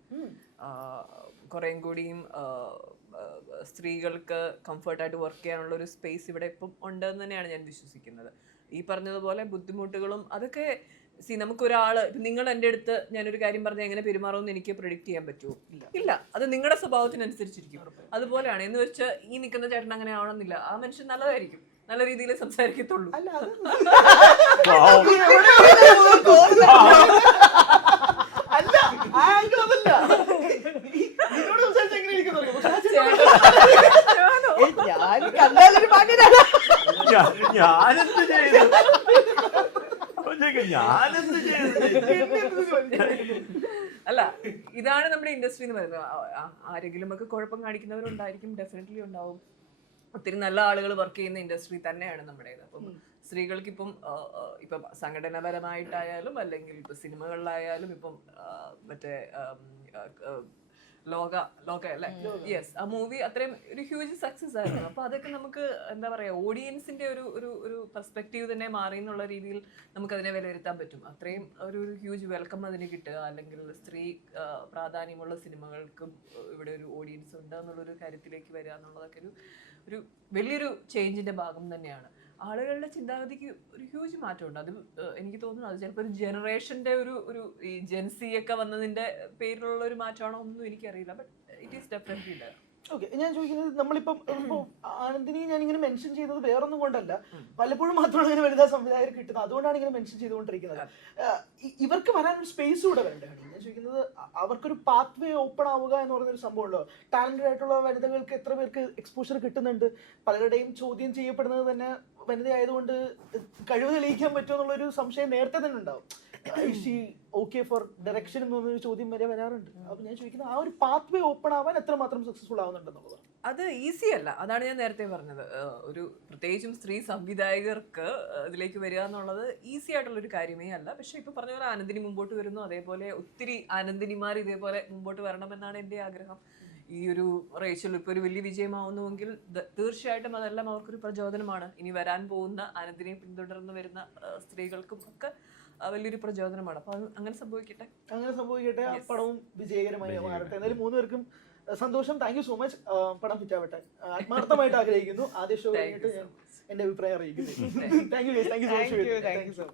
കുറേം കൂടിയും സ്ത്രീകൾക്ക് കംഫർട്ടായിട്ട് വർക്ക് ചെയ്യാനുള്ള ഒരു സ്പേസ് ഇവിടെ ഇപ്പം ഉണ്ടെന്ന് തന്നെയാണ് ഞാൻ വിശ്വസിക്കുന്നത്. ഈ പറഞ്ഞതുപോലെ ബുദ്ധിമുട്ടുകളും അതൊക്കെ നമുക്കൊരാള് നിങ്ങൾ എൻ്റെ അടുത്ത് ഞാനൊരു കാര്യം പറഞ്ഞാൽ എങ്ങനെ പെരുമാറുമെന്ന് എനിക്ക് പ്രിഡിക്റ്റ് ചെയ്യാൻ പറ്റുമോ? ഇല്ല. അത് നിങ്ങളുടെ സ്വഭാവത്തിനനുസരിച്ചിരിക്കും. അതുപോലെയാണ്. എന്ന് വെച്ചാൽ ഈ നിൽക്കുന്ന ചേട്ടൻ അങ്ങനെ ആവണമെന്നില്ല. ആ മനുഷ്യൻ നല്ലതായിരിക്കും, നല്ല രീതിയിൽ സംസാരിക്കത്തുള്ളൂ. അല്ല അത് അല്ല ആ angle അതല്ല. നിന്നോട് സംസാരിച്ച് എങ്ങനെ ഇരിക്കുന്നുള്ളൂ. ഞാൻ കണ്ടാലൊരു പാട്ടിനാണ്. ഞാനെന്ത് ചെയ്തു? ഞാനെന്ത് ചെയ്തു? അല്ല, ഇതാണ് നമ്മുടെ ഇൻഡസ്ട്രി എന്ന് പറയുന്നത്. ആരെങ്കിലും ഒക്കെ കുഴപ്പം കാണിക്കുന്നവരുണ്ടായിരിക്കും, ഡെഫിനറ്റ്ലി ഉണ്ടാവും. ഒത്തിരി നല്ല ആളുകൾ വർക്ക് ചെയ്യുന്ന ഇൻഡസ്ട്രി തന്നെയാണ് നമ്മുടേത്. അപ്പം സ്ത്രീകൾക്ക് ഇപ്പം സംഘടനാപരമായിട്ടായാലും അല്ലെങ്കിൽ ഇപ്പം സിനിമകളിലായാലും ഇപ്പം മറ്റേ ലോക അല്ലേ, യെസ്, ആ മൂവി അത്രയും ഒരു ഹ്യൂജ് സക്സസ് ആയിരുന്നു. അപ്പൊ അതൊക്കെ നമുക്ക് എന്താ പറയാ, ഓഡിയൻസിന്റെ ഒരു പെർസ്പെക്റ്റീവ് തന്നെ മാറി എന്നുള്ള രീതിയിൽ നമുക്ക് അതിനെ വിലയിരുത്താൻ പറ്റും. അത്രയും ഒരു ഹ്യൂജ് വെൽക്കം അതിന് കിട്ടുക, അല്ലെങ്കിൽ സ്ത്രീ പ്രാധാന്യമുള്ള സിനിമകൾക്കും ഇവിടെ ഒരു ഓഡിയൻസ് ഉണ്ട് എന്നുള്ളൊരു കാര്യത്തിലേക്ക് വരിക എന്നുള്ളതൊക്കെ ഒരു വലിയൊരു ചേഞ്ചിന്റെ ഭാഗം തന്നെയാണ്. ആളുകളുടെ ചിന്താഗതിക്ക് ഒരു ഹ്യൂജ് മാറ്റമുണ്ട്. അത് എനിക്ക് തോന്നുന്നു അത് ചിലപ്പോൾ ഒരു ജനറേഷന്റെ ഒരു ഈ ജെൻസി ഒക്കെ വന്നതിന്റെ പേരിലുള്ള ഒരു മാറ്റമാണോ ഒന്നും എനിക്കറിയില്ല. But it is definitely there. Okay, ഞാൻ ചോദിക്കുന്നത് നമ്മളിപ്പം ആനന്ദിനി ഞാനിങ്ങനെ മെൻഷൻ ചെയ്തത് വേറൊന്നും കൊണ്ടല്ല, പലപ്പോഴും മാത്രമാണ് ഇങ്ങനെ വനിതാ സംവിധായകർ കിട്ടുന്നത്, അതുകൊണ്ടാണ് ഇങ്ങനെ മെൻഷൻ ചെയ്തുകൊണ്ടിരിക്കുന്നത്. ഇവർക്ക് വരാനൊരു സ്പേസ് കൂടെ വേണ്ടതാണ്. ഞാൻ ചോദിക്കുന്നത് അവർക്കൊരു പാത്ത് വേ ഓപ്പൺ ആവുക എന്ന് പറയുന്നൊരു സംഭവമുണ്ടോ? ടാലന്റഡ് ആയിട്ടുള്ള വനിതകൾക്ക് എത്ര പേർക്ക് എക്സ്പോഷർ കിട്ടുന്നുണ്ട്? പലരുടെയും ചോദ്യം ചെയ്യപ്പെടുന്നത് തന്നെ വനിതയായതുകൊണ്ട് കഴിവ് തെളിയിക്കാൻ പറ്റുമോ എന്നുള്ളൊരു സംശയം നേരത്തെ തന്നെ ഉണ്ടാവും. ഓക്കെ ഫോർ ഡയറക്ഷൻ എന്ന് പറഞ്ഞൊരു ചോദ്യം വരെ വരാറുണ്ട്. അപ്പൊ ഞാൻ ചോദിക്കുന്നത് ആ ഒരു പാത്ത് വേ ഓപ്പൺ ആവാൻ എത്രമാത്രം സക്സസ്ഫുൾ ആവുന്നുണ്ടെന്നുള്ളതാണ്. അത് ഈസി അല്ല. അതാണ് ഞാൻ നേരത്തെ പറഞ്ഞത്. ഒരു പ്രത്യേകിച്ചും സ്ത്രീ സംവിധായകർക്ക് ഇതിലേക്ക് വരിക എന്നുള്ളത് ഈസി ആയിട്ടുള്ളൊരു കാര്യമേ അല്ല. പക്ഷെ ഇപ്പൊ പറഞ്ഞ പോലെ ആനന്ദിനി മുമ്പോട്ട് വരുന്നു, അതേപോലെ ഒത്തിരി ആനന്ദിനിമാർ ഇതേപോലെ മുമ്പോട്ട് വരണമെന്നാണ് എൻ്റെ ആഗ്രഹം. ഈ ഒരു റേഷ്യൽ ഇപ്പോൾ ഒരു വലിയ വിജയമാവുന്നുവെങ്കിൽ തീർച്ചയായിട്ടും അതെല്ലാം അവർക്കൊരു പ്രചോദനമാണ്. ഇനി വരാൻ പോകുന്ന ആനന്ദിനെ പിന്തുടർന്ന് വരുന്ന സ്ത്രീകൾക്കും ഒക്കെ വലിയൊരു പ്രചോദനമാണ്. അപ്പൊ അങ്ങനെ സംഭവിക്കട്ടെ. ആ പടവും വിജയകരമായി മാറട്ടെ. എന്നാലും 3 പേർക്കും സന്തോഷം. Thank you so much. പടം ഹിറ്റാവട്ടെ ആത്മാർത്ഥമായിട്ട് ആഗ്രഹിക്കുന്നു. ആദ്യ ഷോ കഴിഞ്ഞിട്ട് ഞാൻ എന്റെ അഭിപ്രായം അറിയിക്കുന്നു. Thank you so much.